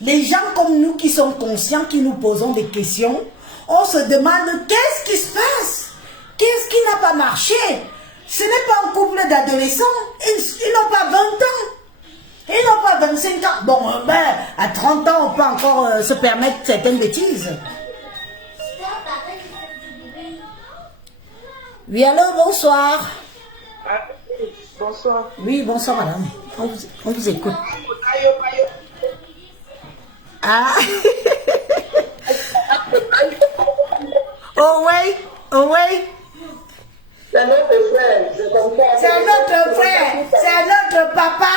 les gens comme nous qui sont conscients, qui nous posons des questions, on se demande qu'est-ce qui se passe? Qu'est-ce qui n'a pas marché? Ce n'est pas un couple d'adolescents. Ils n'ont pas 20 ans. Ils n'ont pas 25 ans. Bon, ben, à 30 ans, on peut encore se permettre certaines bêtises. Oui, allô, bonsoir. Bonsoir. Oui, bonsoir, madame. On vous écoute. Ah. Oh oui, oh oui. C'est notre frère. C'est notre frère. C'est notre papa.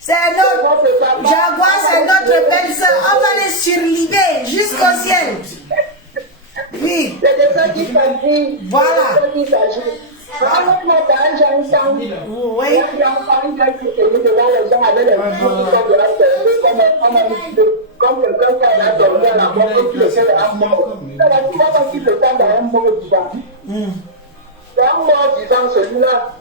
C'est notre Jaguar, c'est notre belle-sœur. On va les surliver jusqu'au ciel. Oui. C'est de ça qu'il s'agit. Voilà. C'est de ça qu'il s'agit. Oui. Comme quelqu'un qui a dormi à la mort, qui le fait à mort. C'est la qui va passer le temps dans un mort vivant. C'est un mort vivant, celui-là.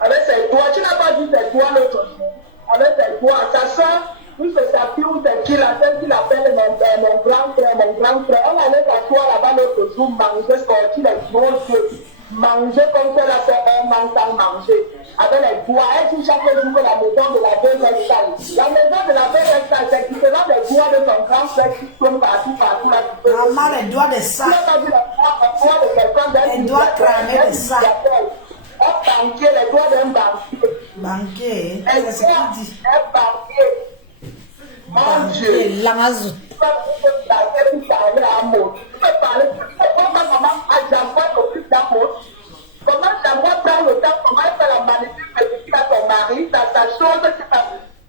Avec ses doigts, tu n'as pas dit tes doigts l'autre jour. Avec tes doigts, sa soeur, puisque sa fille ou c'est qui la celle qu'il appelle mon grand frère, on allait s'asseoir là-bas l'autre jour, manger, sortir les gros yeux, manger comme ça, la soeur, on mange sans manger. Avec les doigts, elle dit chaque jour que la maison de la belle est sale. La maison de la belle est sale, c'est différent des doigts de son grand frère qui tournent partout, là. Maman, les doigts de ça. Les doigts cramés de ça. Un banquier, les doigts d'un banquier. Banquier, c'est ce qu'il dit. Un banquier. Mon Dieu. Banquier, Lamazou. Tu peux parler à mot. Tu peux parler. Comment maman s'occupe d'un mot? Comment Jaguar prend le temps, comment elle fait la manipulation à ton mari, sa chose,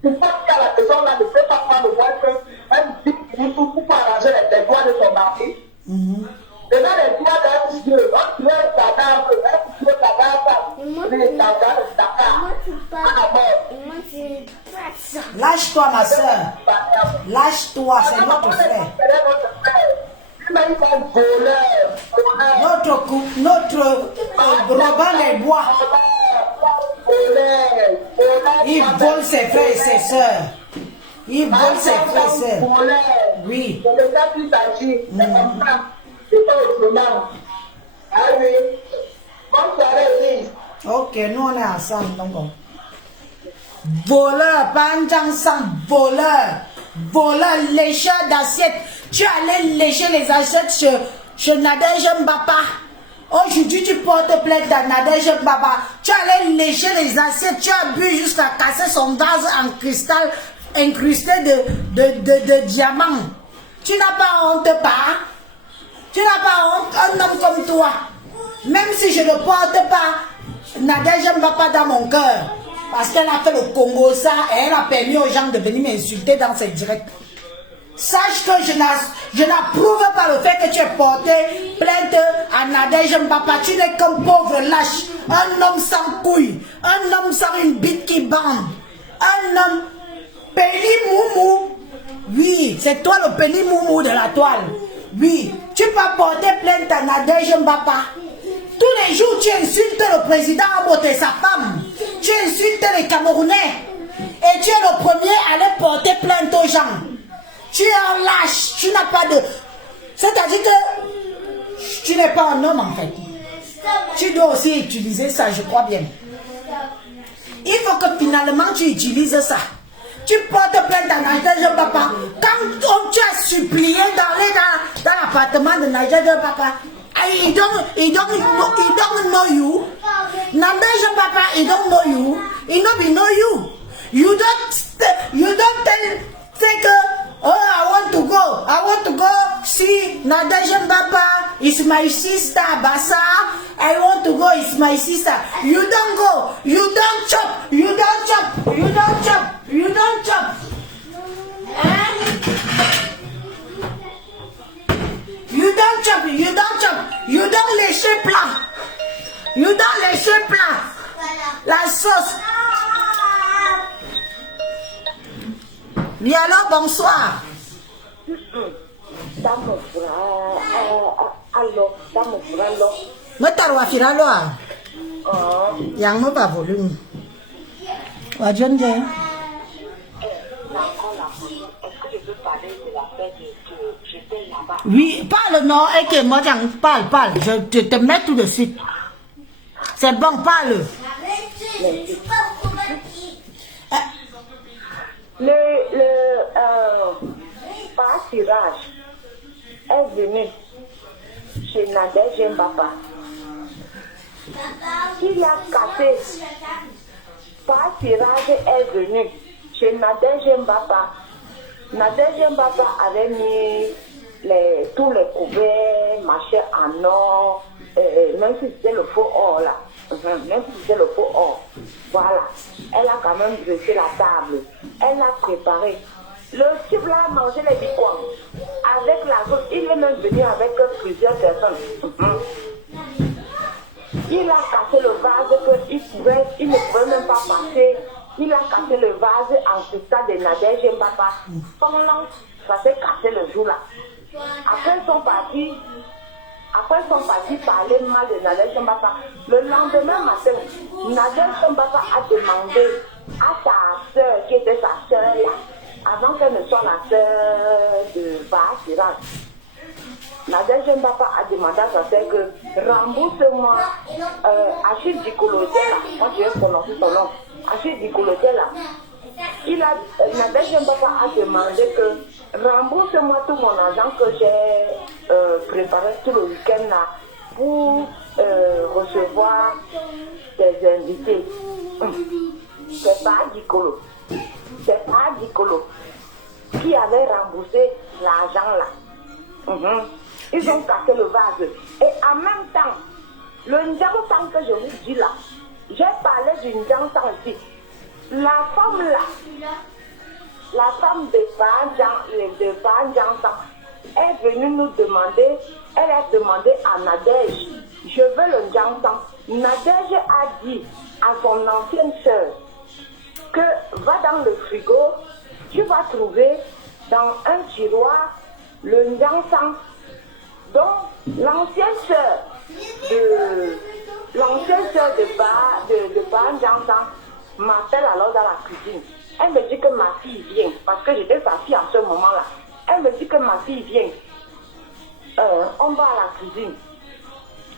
tu penses qu'à la maison là ne peut pas prendre le voiture, même dit pour arranger les doigts de ton mari. Maintenant, les doigts d'un Dieu, on tue un cadavre, les cadavres de Dakar. Lâche-toi, ma soeur. Lâche-toi, c'est notre frère. Notre Robin les bois. Il vole ses frères et ses soeurs. Il vole ses frères et sœurs. Oui. C'est de ça qu'il s'agit. C'est comme ça. C'est pas autrement. Ah oui. Bonne soirée, Elise. Ok, nous on est ensemble. Donc, voleur, pas un sang, voleur. Voleur, lécheur d'assiettes. Tu allais lécher les assiettes chez Nadège Mbapa. Aujourd'hui, tu portes plainte à Nadège Mbapa. Tu allais lécher les assiettes. Tu as bu jusqu'à casser son vase en cristal incrusté de diamants. Tu n'as pas honte, pas? Tu n'as pas honte, un homme comme toi. Même si je ne porte pas Nadège Mbapa dans mon cœur. Parce qu'elle a fait le Congo ça et elle a permis aux gens de venir m'insulter dans ses directs. Sache que je n'approuve pas le fait que tu aies porté plainte à Nadège Mbapa. Tu n'es qu'un pauvre lâche, un homme sans couilles, un homme sans une bite qui bande, un homme Péli Moumou. Oui, c'est toi le Péli Moumou de la toile. Oui, tu peux porter plainte à Nadège Mbapa. Tous les jours, tu insultes le président Amote et sa femme. Tu insultes les Camerounais. Et tu es le premier à aller porter plainte aux gens. Tu es un lâche. Tu n'as pas de... C'est-à-dire que tu n'es pas un homme en fait. Tu dois aussi utiliser ça, je crois bien. Il faut que finalement tu utilises ça. Tu portes plainte à Nadège Mbapa. Quand tu as supplié dans l'appartement de Nadège Mbapa, he don't know you. Nadège Mbapa, he don't know you. He don't know you. You don't say que, oh, I want to go see Nadège Mbapa. It's my sister, Bassa. I want to go, it's my sister. You don't go. You don't chop. You don't chop. You don't chop. You don't chop. You don't chop. You don't chop. You don't lécher plat. You don't lécher plat. La sauce. Oui, alors, bonsoir. Dans mon frère, alors, dans mon frère, Moi, t'as le wafira là. Yang mo pas volume. Wa John Jay. Est-ce que je peux parler de la fête que je fais là-bas? Oui, parle, non, et que moi, parle. Je te mets tout de suite. C'est bon, parle. Le tirage est venu chez Nadège Mbapa. Il a cassé. Par tirage est venu chez Nadège Mbapa. Nadège Mbapa avait mis tous les couverts, machin en or, même si c'était le faux or là. Même si c'était le faux or. Voilà. Elle a quand même dressé la table. Elle a préparé. Le type là a mangé les bicoins. Avec la sauce, il est même venu avec plusieurs personnes. Il a cassé le vase qu'il ne pouvait même pas passer. Il a cassé le vase en cristal de Nadège Mbapa. Pendant ça s'est cassé le jour là. Après ils sont partis parler mal de Nadège Mbapa. Le lendemain matin, Nadège Mbapa a demandé à sa soeur, qui était sa soeur là, avant qu'elle ne soit la soeur de Bahasiran. Nadège Mbapa a demandé à sa soeur que rembourse-moi Achille Dikoloté là. Moi je vais prononcer son nom. Achille Dikoloté là. Nadège Mbapa a demandé que rembourse-moi tout mon argent que j'ai préparé tout le week-end là pour recevoir des invités. C'est pas Dikolo. C'est pas Dikolo qui avait remboursé l'argent là. Ils ont cassé le vase. Et en même temps, le Ndjang que je vous dis là, j'ai parlé du Ndjang ici. La femme là, la femme de Ndjang est venue nous demander, elle a demandé à Nadège, je veux le Ndjang. Nadège a dit à son ancienne sœur que va dans le frigo, tu vas trouver dans un tiroir le Ndjang. Donc l'ancienne sœur de Ba Ndjang m'appelle alors dans la cuisine. Elle me dit que ma fille vient, parce que j'étais sa fille en ce moment-là. Elle me dit que ma fille vient. On va à la cuisine.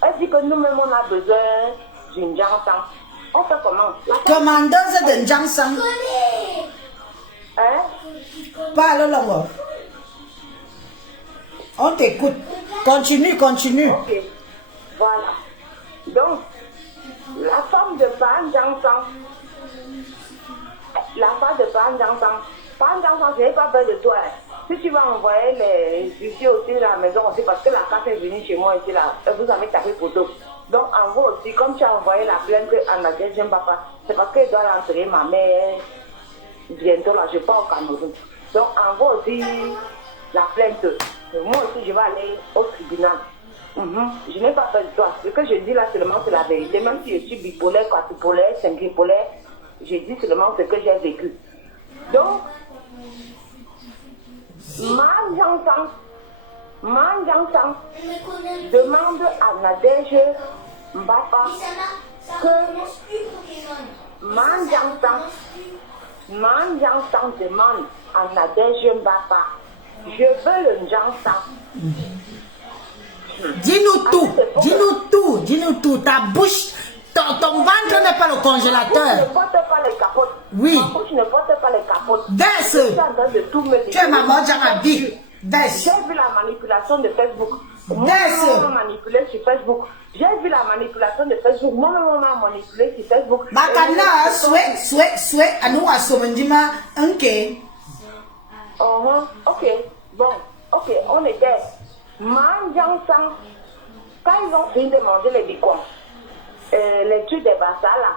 Elle dit que nous-mêmes on a besoin d'une Ndjang. On fait comment? Commandeuse de Ndjang. Hein? Parle là-bas. On t'écoute. Continue. Ok. Voilà. Donc, la femme de Ba Ndjang, je n'ai pas peur de toi. Si tu vas envoyer les huissiers aussi à la maison aussi, parce que la carte est venue chez moi ici, là, vous avez tapé photo. Donc, en gros aussi, comme tu as envoyé la plainte à Nadège Mbapa, c'est parce qu'elle doit rentrer ma mère bientôt là, je pars au Cameroun. Donc, en gros aussi, la plainte, moi aussi, je vais aller au tribunal. Je n'ai pas peur de toi. Ce que je dis là seulement, c'est la vérité. Même si je suis bipolaire, quadripolaire, cinquipolaire, je dis seulement ce que j'ai vécu. Donc, Mandjang demande à Nadège Mbapa que Mandjang demande à Nadège Mbapa, je veux le Ndjang. Dis-nous tout, ta bouche, ton ventre n'est pas le congélateur. Ne porte pas les capotes. Oui. Ma bouche ne porte pas les capotes. Dès tu es maman, j'ai dit. J'ai vu la manipulation de Facebook. Moi, on m'a manipulé sur Facebook. J'ai vu la manipulation de Facebook. Moi, on m'a manipulé sur Facebook. Makana, souhait, à nous, à Somendima, ok. Ok, bon, ok, on était. Mandjang, quand ils ont fini de manger les bicoins, les trucs des bassas là,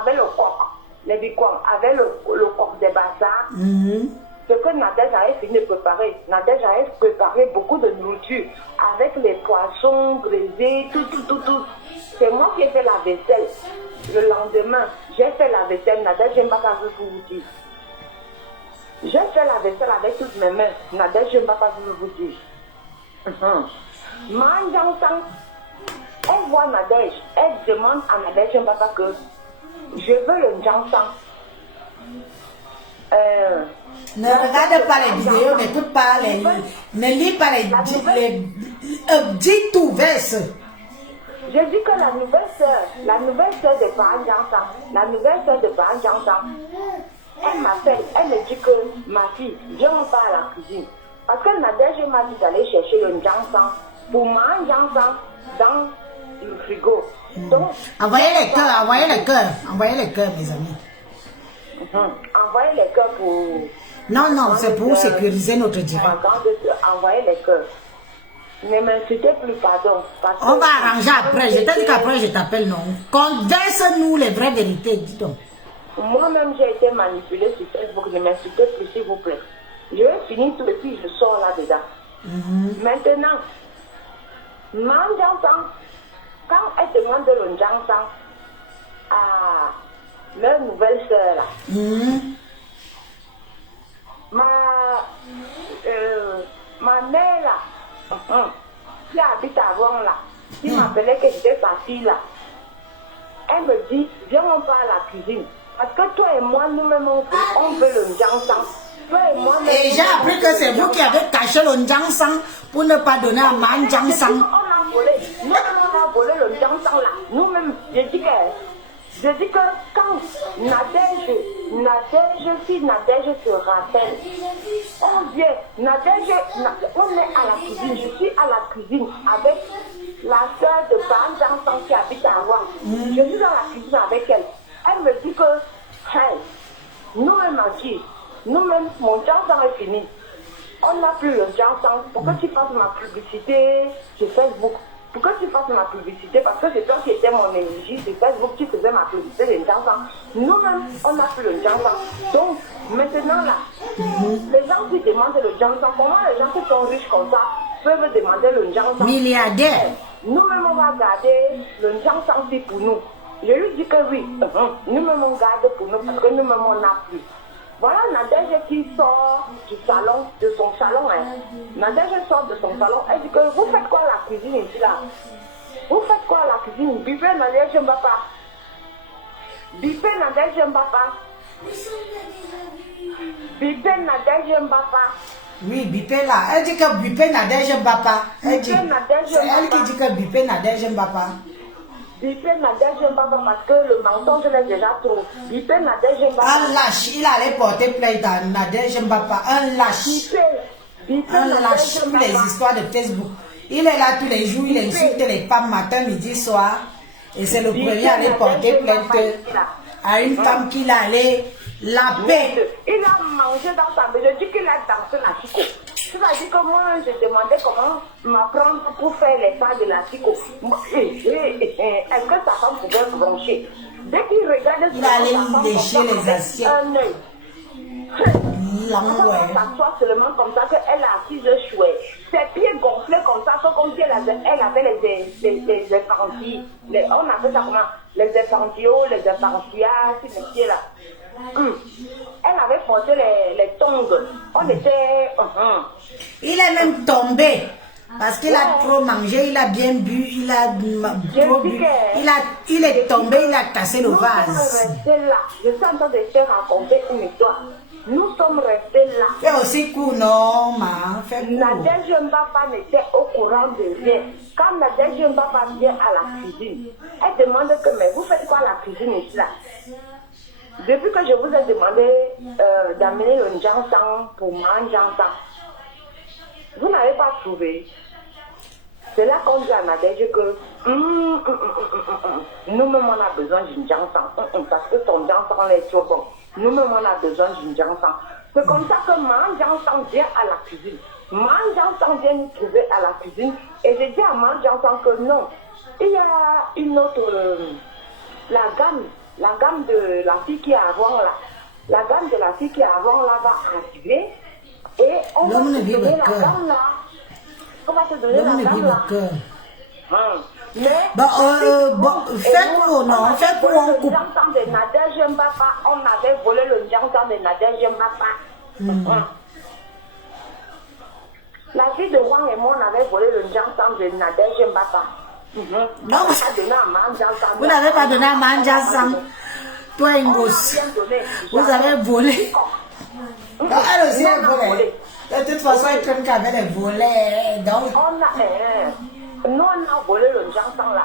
avec le coq, les bicoins, avec le coq des bassas, ce que Nadège avait fini de préparer. Nadège avait préparé beaucoup de nourriture avec les poissons grillés, tout. C'est moi qui ai fait la vaisselle. Le lendemain, j'ai fait la vaisselle. Nadège, j'aime pas quand je vous dis. J'ai fait la vaisselle avec toutes mes mains. Nadège, j'aime pas quand je vous dis. Mandjang, elle voit Nadège, elle demande à Nadège Mbapa que je veux le Njansan. Ne regarde pas les vidéos, n'écoute pas ne lis pas dis tout, verse. J'ai dit que la nouvelle sœur de Parang Jansan, la nouvelle sœur de Parang Jansan, elle m'appelle, elle me dit que ma fille, viens on part à la cuisine. Parce que Nadège m'a dit d'aller chercher le Njansan pour manger Njansan dans le frigo. Donc, envoyez les cœurs, mes amis. Envoyez les cœurs pour... Non, c'est pour sécuriser notre direct. Envoyez les cœurs. Ne m'insultez plus, pardon. On va arranger après. Je t'ai dit qu'après, je t'appelle, non. Condense-nous les vraies vérités, dis donc. Moi-même, j'ai été manipulée sur Facebook. Ne m'insultez plus, s'il vous plaît. Je vais finir tout et puis je sors là-dedans. Maintenant, Manjansan, quand elle demande le Njansan à leur nouvelle sœur, là, ma mère, là, qui habite à Rouen, là, qui m'appelait que j'étais sa fille, là, elle me dit, viens, on part à la cuisine. Parce que toi et moi, nous-mêmes, on veut le Njansan. Et j'ai appris que c'est vous qui avez caché le Njansan pour ne pas donner à Man Njansan. On a volé. Nous, on a volé le Njansan là. Nous-mêmes, je dis que quand Nadège se rappelle, on vient, Nadège, on est à la cuisine. Je suis à la cuisine avec la soeur de Parang Jansan qui habite à Rouen. Je suis dans la cuisine avec elle. Elle me dit que, hey, nous-mêmes, nous-mêmes, mon Jansan est fini. On n'a plus le Jansan. Pourquoi tu fasses ma publicité sur Facebook? Pourquoi tu fasses ma publicité? Parce que c'est toi qui étais mon énergie sur Facebook, tu faisais ma publicité de Jansan. Nous-mêmes, on n'a plus le Jansan. Donc, maintenant là, les gens qui demandent le Jansan, comment les gens qui sont riches comme ça peuvent demander le Jansan? Milliardaires. Nous-mêmes, on va garder le Jansan pour nous. Je lui dis que oui, nous-mêmes, on garde pour nous parce que nous-mêmes, on n'a plus. Voilà Nadège qui sort du salon, de son salon. Nadège sort de son salon. Elle dit que vous faites quoi à la cuisine ici là? Vous faites quoi à la cuisine? Bipé Nadège Mbapa. Bipé Nadège Mbapa. Bipé Nadège Mbapa. Oui, Bipé là. Elle dit que Bipé Nadège Mbapa. C'est elle qui dit que Bipé Nadège Mbapa. Bipé Nadège Mbapa parce que le mensonge est déjà trop. Bipé Nadège Mbapa. Un lâche, il allait porter plainte à Nadège Mbapa. Un lâche. Un lâche pour les histoires de Facebook. Il est là tous les jours, il insulte les femmes matin, midi, soir. Et c'est le premier à aller porter plainte à une femme qu'il allait la paix. Il a mangé dans sa maison. Je dis qu'il a dansé la chico. C'est-à-dire que moi, je demandais comment m'apprendre pour faire les pas de la chico. Est-ce que sa femme pouvait broncher? Dès qu'il regarde il allait lécher les assiettes. On s'assoit seulement comme ça qu'elle a assise chouette. Ses pieds gonflés comme ça, sauf comme si elle avait les effantilles. On appelle ça comment? Les effantillos, les effantillas, ces pieds là. Elle avait porté les tongs. On était... Il est même tombé. Parce qu'il a trop mangé, il a bien bu, il a trop bu. Il est tombé, il a cassé le vase. Nous sommes restés là. Je suis en train de te raconter une histoire. Nous sommes restés là. Fais aussi court, non, ma. Fais court. Nadège Mbapa n'était au courant de rien. Quand Nadège Mbapa vient à la cuisine, elle demande que, mais vous faites quoi à la cuisine ici là? Depuis que je vous ai demandé d'amener le Njansan pour manger Njansan, vous n'avez pas trouvé. C'est là qu'on dit à Nadège que nous-mêmes on a besoin d'une Njansan parce que ton Njansan est trop bon. Nous-mêmes on a besoin d'une Njansan. C'est comme ça que Njansan vient à la cuisine. Njansan vient nous trouver à la cuisine et j'ai dit à Njansan que non. Il y a une autre, la gamme de la fille qui est avant là. La gamme de la fille qui est avant là va arriver. Et on va te donner la gamme là. On va te donner la gamme là. Mais faites pour non, faites pour on coupe. De Nadège Mbapa, on avait volé le Njansan de Nadège Mbapa. La fille de Wang et moi, on avait volé le Njansan de Nadège Mbapa. Non, vous n'avez pas donné à Manjansang. Toi, Ingos. Vous avez volé. Non, elle aussi a volé. De toute façon, elle traîne qu'avec les volets. Donc... Nous, on a volé le Jansang là.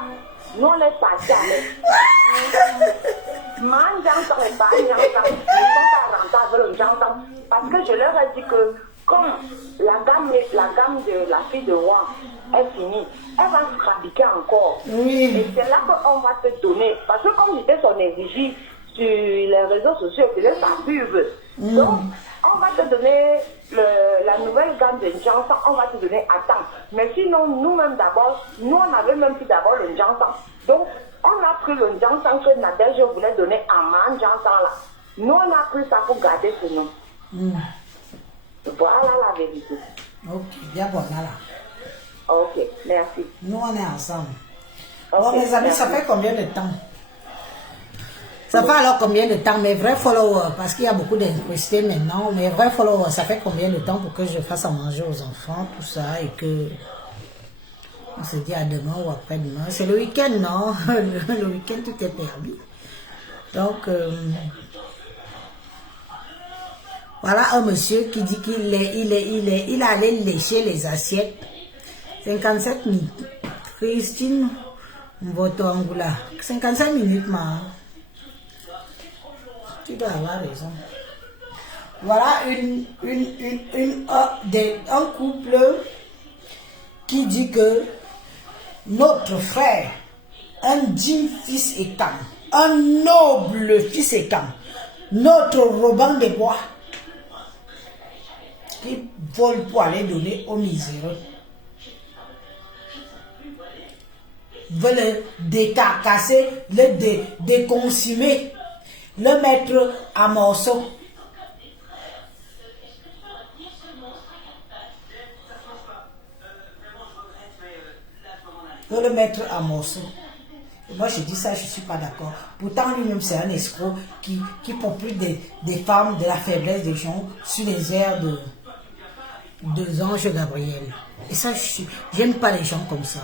Nous, on est partis avec. Manjansang et pas Jansang. Ils ne sont pas rentables avec le Jansang. Parce que je leur ai dit que, comme la gamme de la fille de roi est finie, elle va se fabriquer encore. Oui. Et c'est là qu'on va te donner. Parce que comme j'étais son effigie sur les réseaux sociaux, c'est sa pub. Donc, on va te donner la nouvelle gamme de Jansang, on va te donner à temps. Mais sinon, nous-mêmes d'abord, nous on avait même pris d'abord le Jansang. Donc, on a pris le Jansang que Nadège voulait donner à Man Jansang là. Nous, on a pris ça pour garder ce nom. Voilà la vérité. Ok, bien voilà là. Ok, merci. Nous, on est ensemble. Okay, bon, mes amis, ça fait combien de temps? Ça fait alors combien de temps? Mes vrais followers, parce qu'il y a beaucoup d'incrustés maintenant, mes vrais followers, ça fait combien de temps pour que je fasse à manger aux enfants, tout ça, et que on se dit à demain ou après-demain? C'est le week-end, non? Le week-end, tout est permis. Donc, voilà un monsieur qui dit qu'il allait lécher les assiettes. 57 minutes. Christine Mbotongula. 55 minutes, ma. Tu dois avoir raison. Voilà un couple qui dit que notre frère, un digne fils étant, un noble fils étant, notre Robin de Bois, qui vole pour aller donner aux miséreux, veut le décarcasser, le déconsumer, le mettre à morceaux. Veut le mettre à morceaux. Moi je dis ça, je ne suis pas d'accord. Pourtant lui-même c'est un escroc qui popule des femmes, de la faiblesse des gens sur les airs de Ange Gabriel. Et ça, j'aime pas les gens comme ça.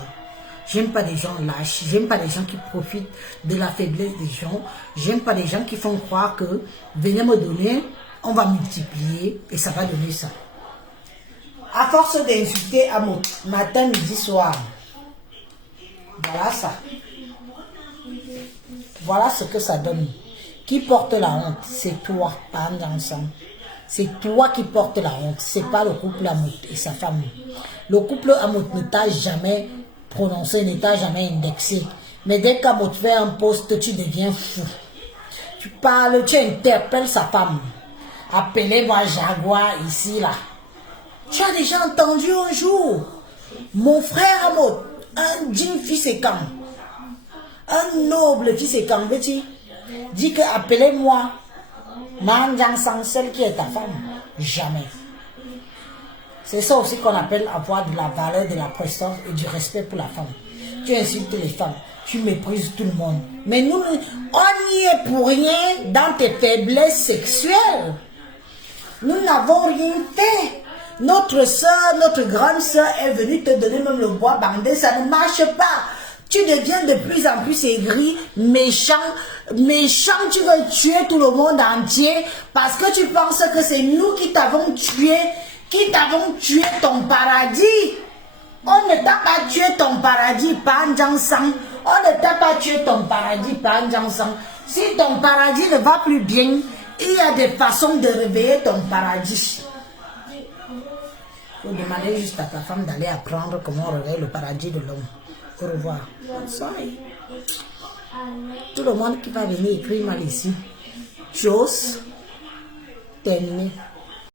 J'aime pas les gens lâches, j'aime pas les gens qui profitent de la faiblesse des gens, j'aime pas les gens qui font croire que venez me donner, on va multiplier et ça va donner ça. À force d'insulter à mon matin, midi, soir. Voilà ça. Voilà ce que ça donne. Qui porte la honte? C'est toi, pas ensemble. C'est toi qui portes la honte, c'est pas le couple Amout et sa femme. Le couple Amout ne t'a jamais prononcé, ne t'a jamais indexé. Mais dès qu'Amout fait un poste, tu deviens fou. Tu parles, tu interpelles sa femme. Appelez-moi Jaguar ici, là. Tu as déjà entendu un jour mon frère Amout, un digne fils et quand, un noble fils et quand, veux-tu, dit que appelez-moi Manjansang, celle qui est ta femme. Jamais. C'est ça aussi qu'on appelle avoir de la valeur, de la prestance et du respect pour la femme. Tu insultes les femmes, tu méprises tout le monde. Mais nous, on n'y est pour rien dans tes faiblesses sexuelles. Nous n'avons rien fait. Notre soeur, notre grande soeur est venue te donner même le bois bandé, ça ne marche pas. Tu deviens de plus en plus aigri, méchant, tu veux tuer tout le monde entier parce que tu penses que c'est nous qui t'avons tué ton paradis. On ne t'a pas tué ton paradis par Jansang. On ne t'a pas tué ton paradis par Jansang. Si ton paradis ne va plus bien, il y a des façons de réveiller ton paradis. Il faut demander juste à ta femme d'aller apprendre comment réveiller le paradis de l'homme. Au revoir. Sorry. Tout le monde qui va venir écrire mal ici. Chose terminée.